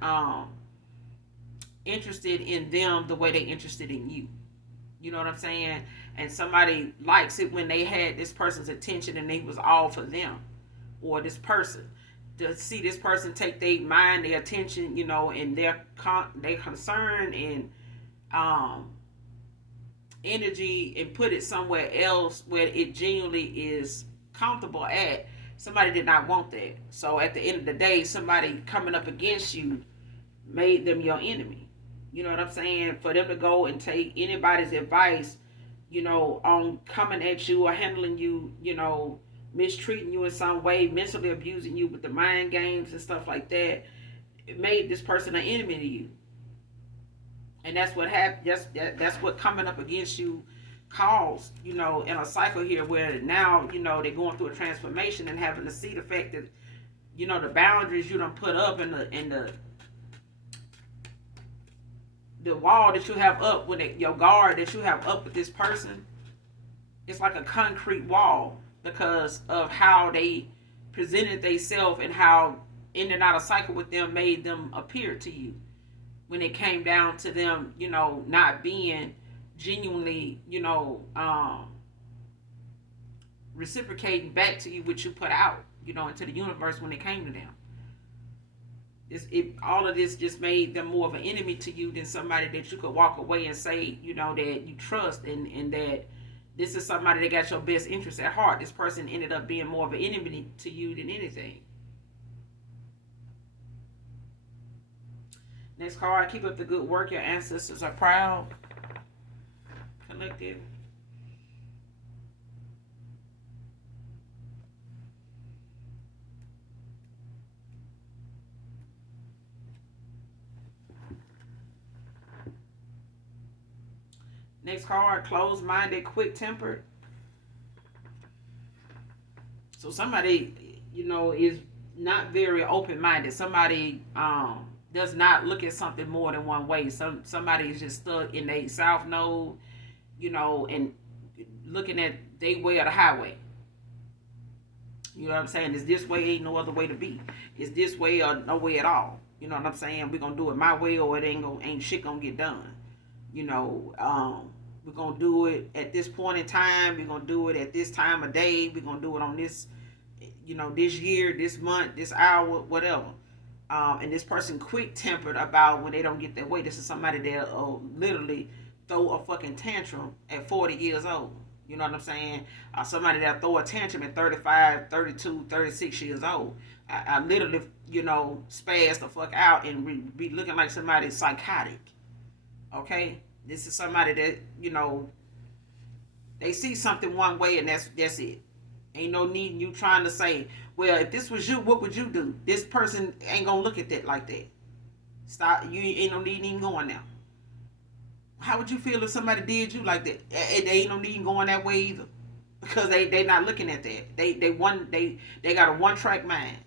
interested in them the way they interested in you. You know what I'm saying? And somebody likes it when they had this person's attention and they was all for them or this person. To see this person take their mind, their attention, and their concern and energy and put it somewhere else where it genuinely is comfortable at. Somebody did not want that. So at the end of the day, somebody coming up against you made them your enemy. You know what I'm saying? For them to go and take anybody's advice on coming at you or handling you, mistreating you in some way, mentally abusing you with the mind games and stuff like that, it made this person an enemy to you. And that's what happened. That's what coming up against you caused, in a cycle here where now, they're going through a transformation and having to see the fact that, the boundaries you done put up and the wall that you have up with it, your guard that you have up with this person, it's like a concrete wall because of how they presented themselves and how in and out of cycle with them made them appear to you. When it came down to them, not being genuinely, reciprocating back to you what you put out, into the universe when it came to them. All of this just made them more of an enemy to you than somebody that you could walk away and say, that you trust and that this is somebody that got your best interest at heart. This person ended up being more of an enemy to you than anything. Next card, keep up the good work. Your ancestors are proud. Collective. Next card, closed-minded, quick-tempered. So somebody, is not very open-minded. Somebody does not look at something more than one way. Somebody is just stuck in their south node, and looking at their way or the highway. You know what I'm saying? Is this way ain't no other way to be. Is this way or no way at all. You know what I'm saying? We're gonna do it my way or it ain't shit gonna get done. We're gonna do it at this point in time. We're gonna do it at this time of day. We're gonna do it on this, this year, this month, this hour, whatever. And this person quick-tempered about when they don't get their way. This is somebody that literally throw a fucking tantrum at 40 years old. You know what I'm saying? Somebody that throw a tantrum at 35, 32, 36 years old. I literally, spaz the fuck out and be looking like somebody psychotic. Okay? This is somebody that, they see something one way and that's it. Ain't no need in you trying to say, well, if this was you, what would you do? This person ain't gonna look at that like that. Stop. You ain't no need even going now. How would you feel if somebody did you like that? They ain't no need in going that way either, because they not looking at that. They got a one-track mind.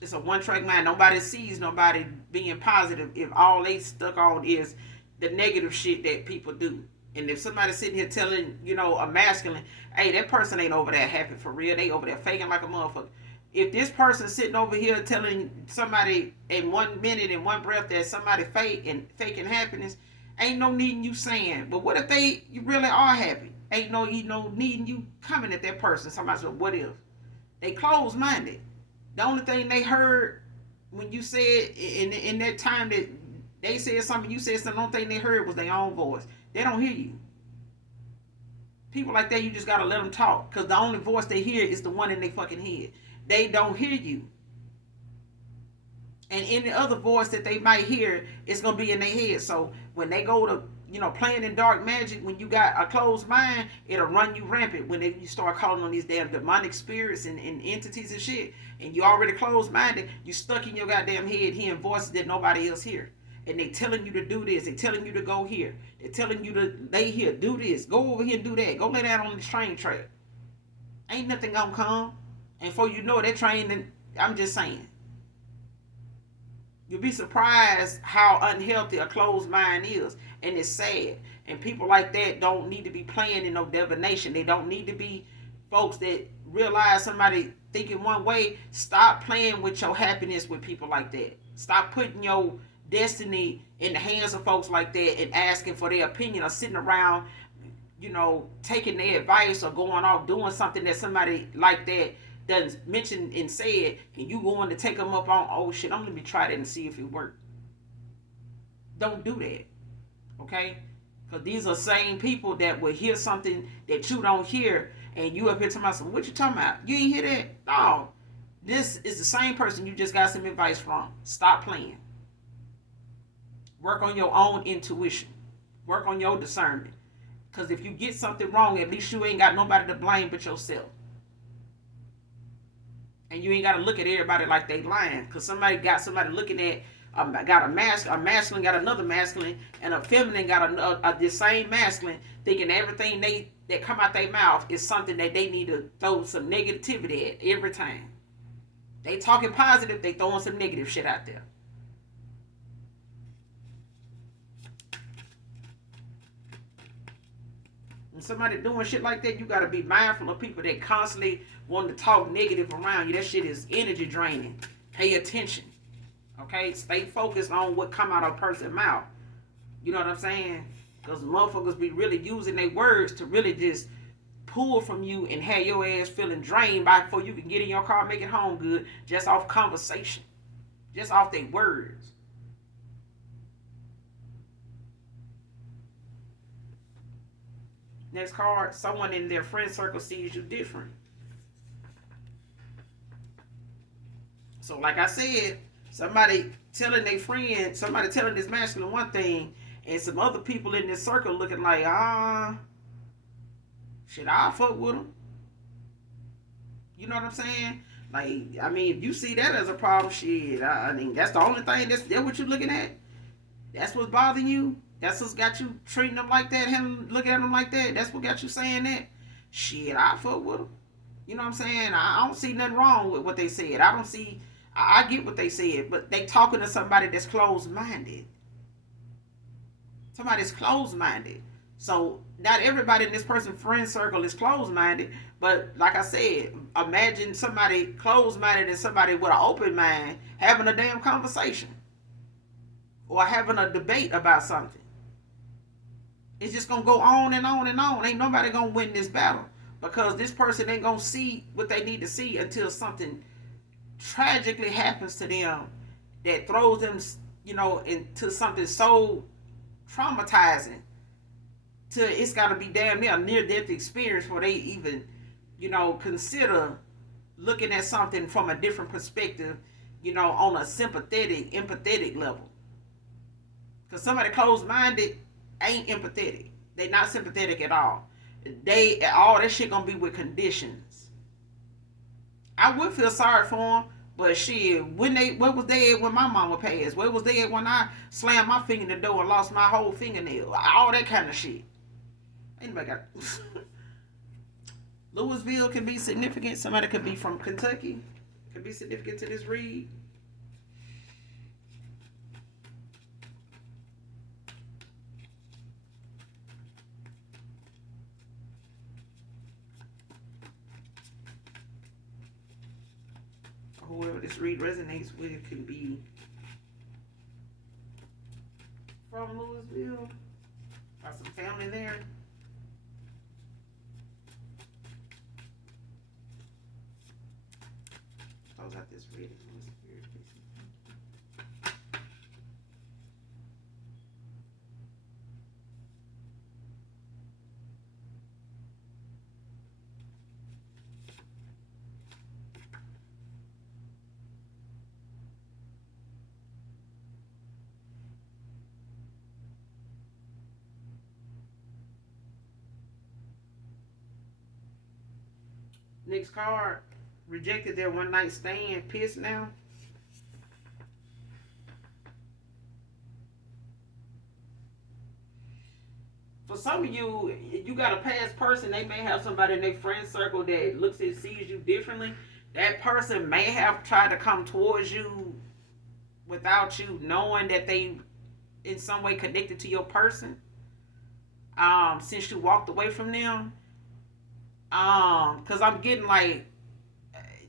It's a one-track mind. Nobody sees nobody being positive if all they stuck on is the negative shit that people do. And if somebody's sitting here telling, a masculine, hey, that person ain't over there happy for real. They over there faking like a motherfucker. If this person's sitting over here telling somebody in 1 minute, in one breath, that somebody faking happiness, ain't no needing you saying. But what if you really are happy? Ain't no needing you coming at that person. Somebody said, what if? They closed-minded. The only thing they heard when you said in that time that they said something, you said something, the only thing they heard was their own voice. They don't hear you. People like that, you just gotta let them talk, because the only voice they hear is the one in their fucking head. They don't hear you. And any other voice that they might hear is gonna be in their head. So when they go to, playing in dark magic, when you got a closed mind, it'll run you rampant when you start calling on these damn demonic spirits and entities and shit. And you already closed-minded, you stuck in your goddamn head hearing voices that nobody else hear. And they telling you to do this. They telling you to go here. They telling you to lay here, do this, go over here and do that. Go lay down on this train track. Ain't nothing gonna come. And before you know it, that train, I'm just saying. You'll be surprised how unhealthy a closed mind is. And it's sad. And people like that don't need to be playing in no divination. They don't need to be folks that realize somebody thinking one way. Stop playing with your happiness with people like that. Stop putting your destiny in the hands of folks like that and asking for their opinion, or sitting around, taking their advice, or going off doing something that somebody like that doesn't mention and said, and you going to take them up on, oh shit, I'm gonna try that and see if it works. Don't do that, okay? Because these are same people that will hear something that you don't hear, and you up here talking about, what you talking about? You ain't hear that? No, this is the same person you just got some advice from. Stop playing. Work on your own intuition. Work on your discernment. Because if you get something wrong, at least you ain't got nobody to blame but yourself. And you ain't got to look at everybody like they lying. Because somebody got somebody looking at, got a masculine got another masculine, and a feminine got the same masculine, thinking everything that come out their mouth is something that they need to throw some negativity at every time. They talking positive, they throwing some negative shit out there. When somebody doing shit like that, you gotta be mindful of people that constantly want to talk negative around you. That shit is energy draining. Pay attention. Okay? Stay focused on what come out of a person's mouth. You know what I'm saying? Because motherfuckers be really using their words to really just pull from you and have your ass feeling drained by before you can get in your car and make it home good just off conversation. Just off their words. Next card, someone in their friend circle sees you different. So like I said, somebody telling their friend, somebody telling this masculine one thing, and some other people in this circle looking like, shit, I'll fuck with them. You know what I'm saying? Like, I mean, if you see that as a problem, shit, I mean, that's the only thing, that's what you're looking at? That's what's bothering you? That's what's got you treating them like that, him looking at them like that? That's what got you saying that? Shit, I fuck with them. You know what I'm saying? I don't see nothing wrong with what they said. I get what they said, but they talking to somebody that's closed-minded. Somebody's closed-minded. So not everybody in this person's friend circle is closed-minded, but like I said, imagine somebody closed-minded and somebody with an open mind having a damn conversation or having a debate about something. It's just gonna go on and on and on. Ain't nobody gonna win this battle because this person ain't gonna see what they need to see until something tragically happens to them that throws them, into something so traumatizing. It's got to be damn near a near-death experience where they even, consider looking at something from a different perspective, on a sympathetic, empathetic level. Because somebody closed-minded ain't empathetic. They not sympathetic at all. All that shit gonna be with conditions. I would feel sorry for them, but shit, where was they at when my mama passed? Where was they at when I slammed my finger in the door and lost my whole fingernail? All that kind of shit. Anybody got Louisville can be significant. Somebody could be from Kentucky. Could be significant to this read. Whoever this read resonates with can be from Louisville. Got some family there. Close out this reading. Next card, rejected their one night stand, pissed now. For some of you, you got a past person, they may have somebody in their friend circle that looks and sees you differently. That person may have tried to come towards you without you knowing that they in some way connected to your person. Since you walked away from them. Because I'm getting like,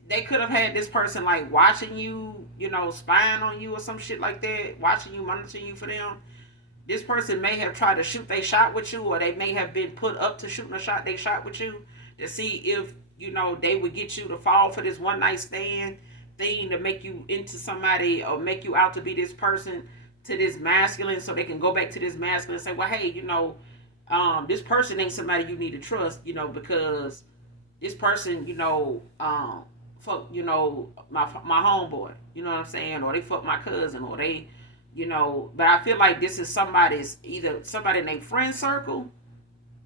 they could have had this person like watching you, spying on you or some shit like that, watching you, monitoring you for them. This person may have tried to shoot they shot with you, or they may have been put up to shooting a shot they shot with you to see if, they would get you to fall for this one night stand thing to make you into somebody or make you out to be this person to this masculine so they can go back to this masculine and say, well, hey, this person ain't somebody you need to trust, because this person, fuck, my homeboy, you know what I'm saying? Or they fuck my cousin, or they But I feel like this is somebody's, either somebody in their friend circle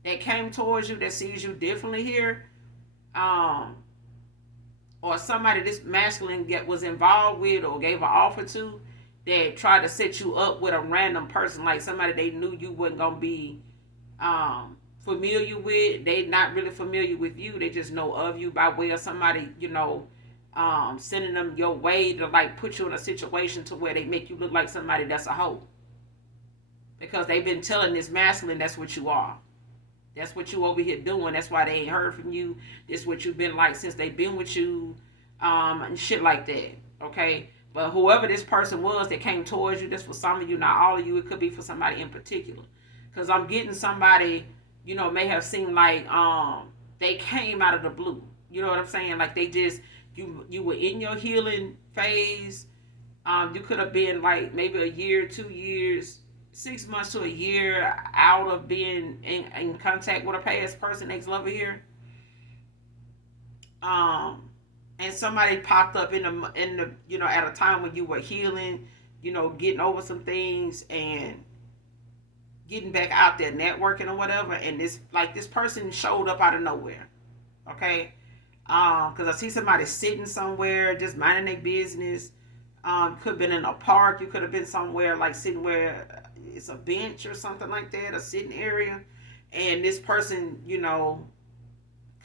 that came towards you, that sees you differently here, um, or somebody this masculine was involved with or gave an offer to, that tried to set you up with a random person, like somebody they knew you wasn't gonna be familiar with. They not really familiar with you. They just know of you by way of somebody, sending them your way to like put you in a situation to where they make you look like somebody that's a hoe. Because they've been telling this masculine that's what you are. That's what you over here doing. That's why they ain't heard from you. This is what you've been like since they've been with you, and shit like that. Okay? But whoever this person was that came towards you, this for some of you, not all of you. It could be for somebody in particular. Because I'm getting somebody, may have seemed like they came out of the blue. You know what I'm saying? Like they just, you were in your healing phase. You could have been like maybe a year, 2 years, 6 months to a year out of being in contact with a past person, ex-lover here. And somebody popped up in the at a time when you were healing, getting over some things and getting back out there networking or whatever, and this person showed up out of nowhere. Okay? Because I see somebody sitting somewhere just minding their business. Could have been in a park. You could have been somewhere like sitting where it's a bench or something like that, a sitting area, and this person,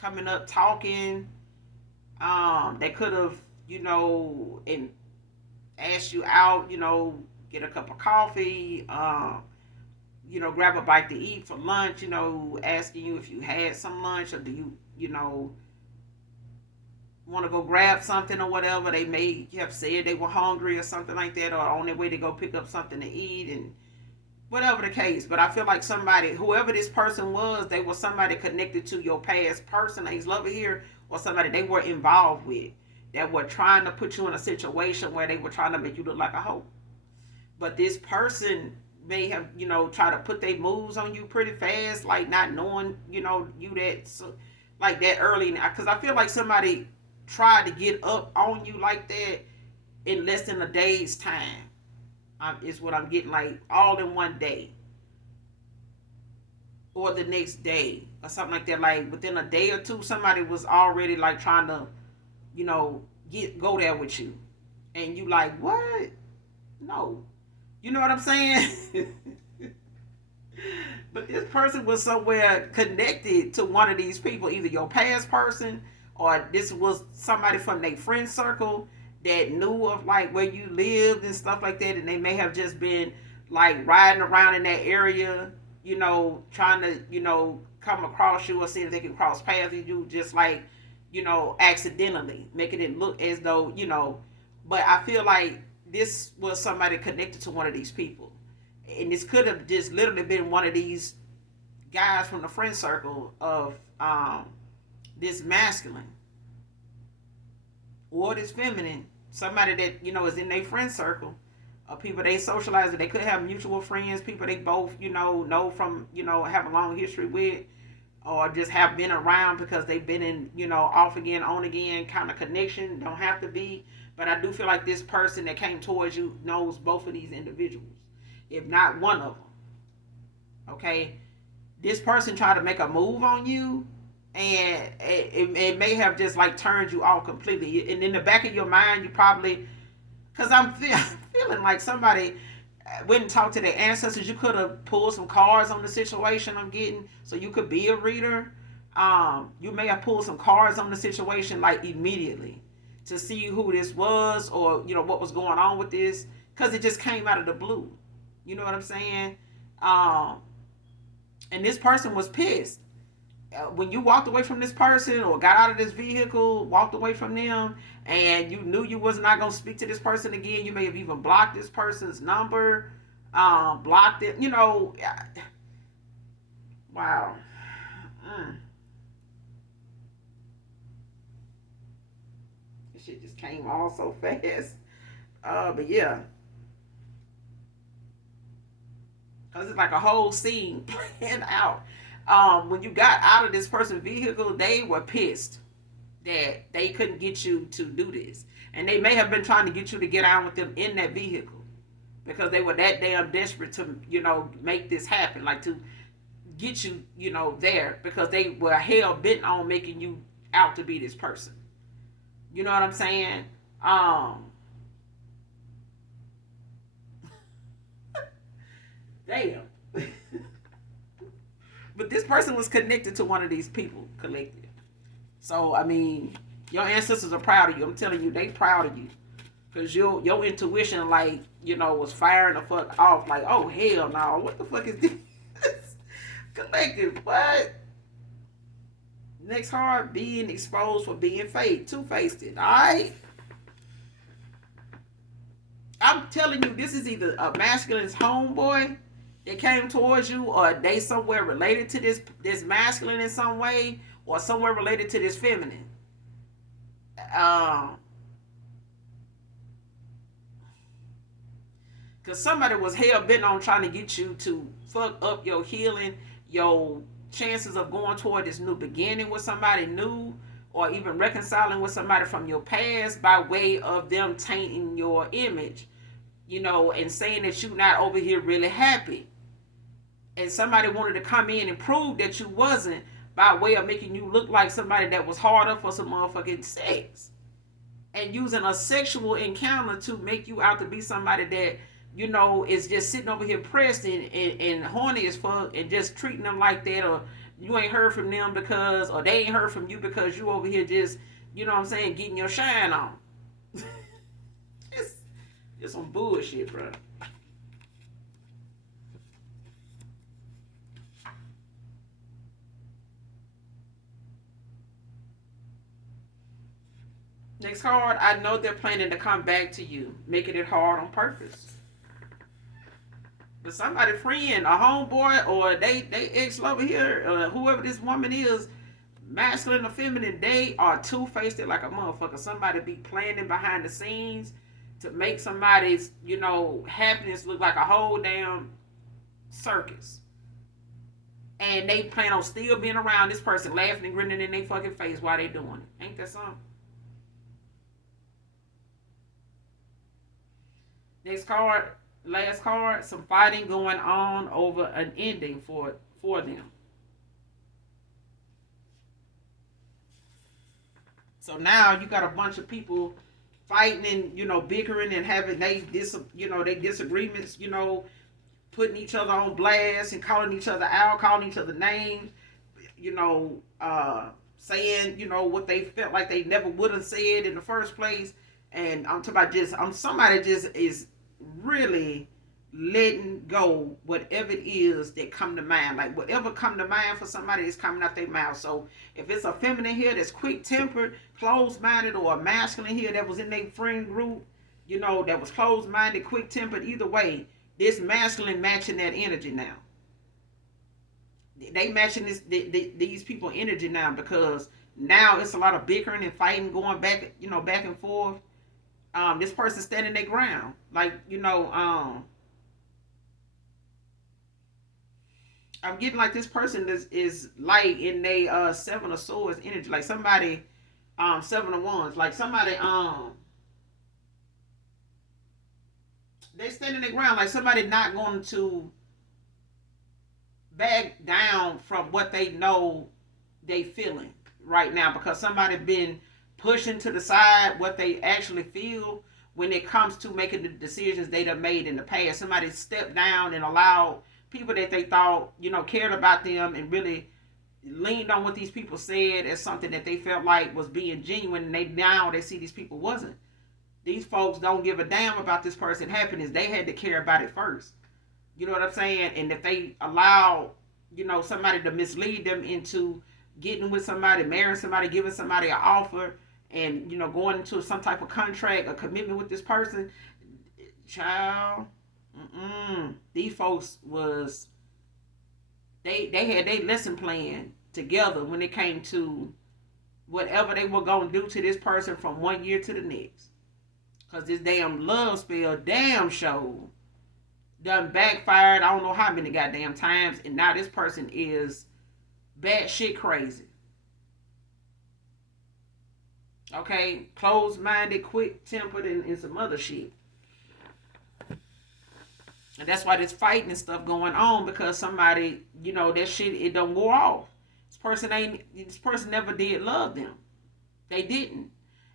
coming up talking. They could have, and asked you out, get a cup of coffee, grab a bite to eat for lunch, asking you if you had some lunch, or do you, want to go grab something or whatever. They may have said they were hungry or something like that, or on their way to go pick up something to eat, and whatever the case. But I feel like somebody, whoever this person was, they were somebody connected to your past person, ex-lover here, or somebody they were involved with, that were trying to put you in a situation where they were trying to make you look like a hoe. But this person may have, try to put their moves on you pretty fast, like not knowing, you that, so, like that early. Because I feel like somebody tried to get up on you like that in less than a day's time. Is what I'm getting, like all in one day. Or the next day. Or something like that. Like within a day or two, somebody was already like trying to, go there with you. And you like, what? No. You know what I'm saying? But this person was somewhere connected to one of these people, either your past person, or this was somebody from their friend circle that knew of like where you lived and stuff like that, and they may have just been like riding around in that area, trying to, come across you or see if they can cross paths with you, just like, accidentally, making it look as though, but I feel like this was somebody connected to one of these people. And this could have just literally been one of these guys from the friend circle of this masculine or this feminine, somebody that is in their friend circle of people they socialize with. They could have mutual friends, people they both know from have a long history with, or just have been around because they've been in off again, on again kind of connection. Don't have to be, but I do feel like this person that came towards you knows both of these individuals, if not one of them. Okay, this person tried to make a move on you, and it may have just like turned you off completely. And in the back of your mind, you probably, because I'm feeling like somebody went and talked to their ancestors. You could have pulled some cards on the situation I'm getting, so you could be a reader. You may have pulled some cards on the situation like immediately to see who this was, or what was going on with this, because it just came out of the blue. You know what I'm saying? And this person was pissed. When you walked away from this person or got out of this vehicle, walked away from them, and you knew you was not going to speak to this person again, you may have even blocked this person's number, blocked it, wow. This shit just came all so fast. But yeah. Because it's like a whole scene playing out. When you got out of this person's vehicle, they were pissed that they couldn't get you to do this. And they may have been trying to get you to get out with them in that vehicle. because they were that damn desperate to, make this happen, like to get you, there, because they were hell bent on making you out to be this person. You know what I'm saying? Damn. But this person was connected to one of these people, collective. So I mean, your ancestors are proud of you. I'm telling you, they proud of you. Cause your intuition, like, was firing the fuck off. Like, oh hell no, what the fuck is this? Collective, what? Next card, being exposed for being fake. Two-faced it, alright? I'm telling you, this is either a masculine's homeboy that came towards you, or they somewhere related to this masculine in some way, or somewhere related to this feminine. Because somebody was hell bent on trying to get you to fuck up your healing, your chances of going toward this new beginning with somebody new, or even reconciling with somebody from your past by way of them tainting your image, and saying that you're not over here really happy. And somebody wanted to come in and prove that you wasn't, by way of making you look like somebody that was harder for some motherfucking sex. And using a sexual encounter to make you out to be somebody that, is just sitting over here pressed and horny as fuck, and just treating them like that, or you ain't heard from them because, or they ain't heard from you because you over here just, getting your shine on. It's some bullshit, bro. Next card, I know they're planning to come back to you, making it hard on purpose. But somebody friend, a homeboy, or they ex-lover here, or whoever this woman is, masculine or feminine, they are two-faced like a motherfucker. Somebody be planning behind the scenes to make somebody's, happiness look like a whole damn circus. And they plan on still being around this person, laughing and grinning in their fucking face while they doing it. Ain't that something? Next card, last card, some fighting going on over an ending for them. So now you got a bunch of people fighting and bickering and having they disagreements, putting each other on blast and calling each other out, calling each other names, saying what they felt like they never would have said in the first place. And I'm talking about somebody just is really letting go whatever it is that come to mind. Like whatever come to mind for somebody is coming out their mouth. So if it's a feminine here that's quick-tempered, closed-minded, or a masculine here that was in their friend group, that was closed-minded, quick-tempered, either way, this masculine matching that energy now. They matching these people energy now, because now it's a lot of bickering and fighting going back, back and forth. This person standing their ground, like I'm getting like this person is light in they seven of swords energy, like somebody seven of wands, like somebody they standing their ground, like somebody not going to back down from what they know they feeling right now, because somebody been pushing to the side what they actually feel when it comes to making the decisions they done made in the past. Somebody stepped down and allowed people that they thought, cared about them and really leaned on what these people said as something that they felt like was being genuine, and they see these people wasn't. These folks don't give a damn about this person's happiness. They had to care about it first. You know what I'm saying? And if they allow, somebody to mislead them into getting with somebody, marrying somebody, giving somebody an offer, and going into some type of contract, a commitment with this person, child, these folks was they had their lesson plan together when it came to whatever they were gonna do to this person from one year to the next. Cause this damn love spell damn show done backfired I don't know how many goddamn times, and now this person is bad shit crazy. Okay, closed-minded, quick-tempered, and some other shit. And that's why this fighting and stuff going on, because somebody, that shit, it don't go off. This person never did love them. They didn't.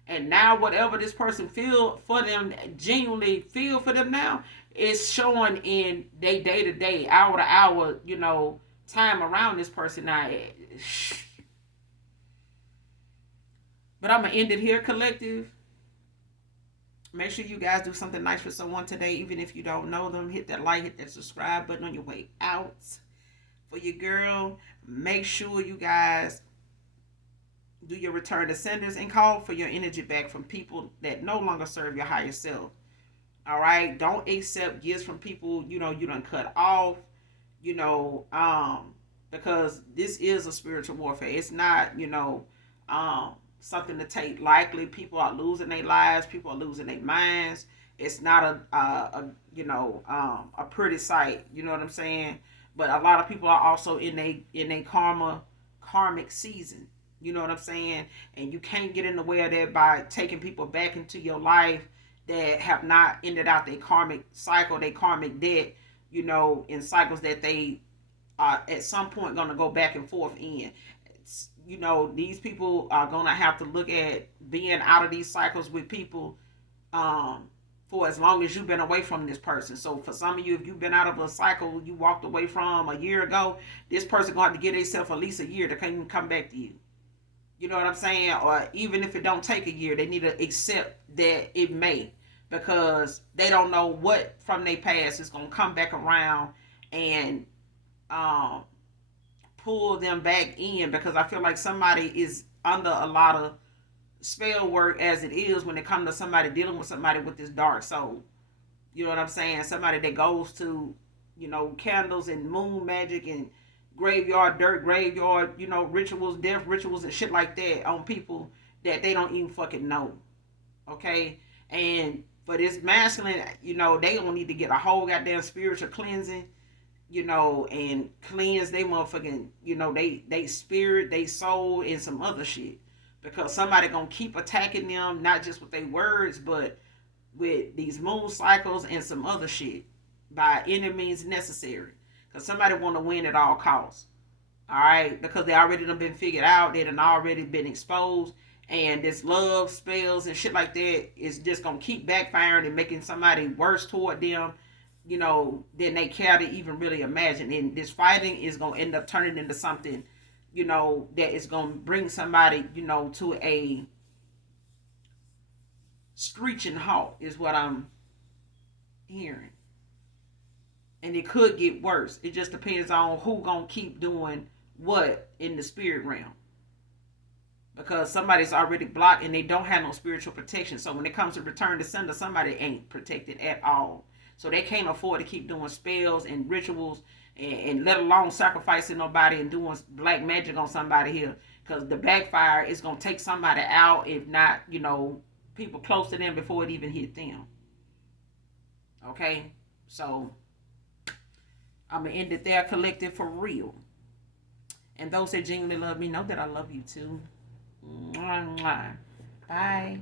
And now whatever this person feel for them, genuinely feel for them now, is showing in they day to day, hour to hour, time around this person now. But I'm gonna end it here, collective. Make sure you guys do something nice for someone today, even if you don't know them. Hit that like, hit that subscribe button on your way out for your girl. Make sure you guys do your return to senders and call for your energy back from people that no longer serve your higher self. All right, don't accept gifts from people you done cut off. Because this is a spiritual warfare. It's not something to take lightly. People are losing their lives. People are losing their minds. It's not a pretty sight. You know what I'm saying? But a lot of people are also in a karmic season. You know what I'm saying? And you can't get in the way of that by taking people back into your life that have not ended out their karmic cycle, their karmic debt, in cycles that they are at some point going to go back and forth in. These people are going to have to look at being out of these cycles with people for as long as you've been away from this person. So for some of you, if you've been out of a cycle you walked away from a year ago, this person going to have to give themselves at least a year to come back to you. You know what I'm saying? Or even if it don't take a year, they need to accept that it may, because they don't know what from their past is going to come back around and pull them back in, because I feel like somebody is under a lot of spell work as it is when it comes to somebody dealing with somebody with this dark soul. You know what I'm saying? Somebody that goes to, candles and moon magic and graveyard, rituals, death rituals and shit like that on people that they don't even fucking know. Okay? And for this masculine, they don't need to get a whole goddamn spiritual cleansing, and cleanse they motherfucking, they spirit, they soul, and some other shit. Because somebody gonna keep attacking them, not just with their words, but with these moon cycles and some other shit by any means necessary. Because somebody want to win at all costs. All right? Because they already done been figured out. They done already been exposed. And this love spells and shit like that is just going to keep backfiring and making somebody worse toward them, than they care to even really imagine. And this fighting is going to end up turning into something, that is going to bring somebody, to a screeching halt is what I'm hearing. And it could get worse. It just depends on who gonna keep doing what in the spirit realm. Because somebody's already blocked and they don't have no spiritual protection. So when it comes to return to sender, somebody ain't protected at all. So they can't afford to keep doing spells and rituals and let alone sacrificing nobody and doing black magic on somebody here. Because the backfire is gonna take somebody out, if not, people close to them before it even hit them. Okay? So I'm going to end it there, collective, for real. And those that genuinely love me know that I love you too. Mwah, mwah. Bye.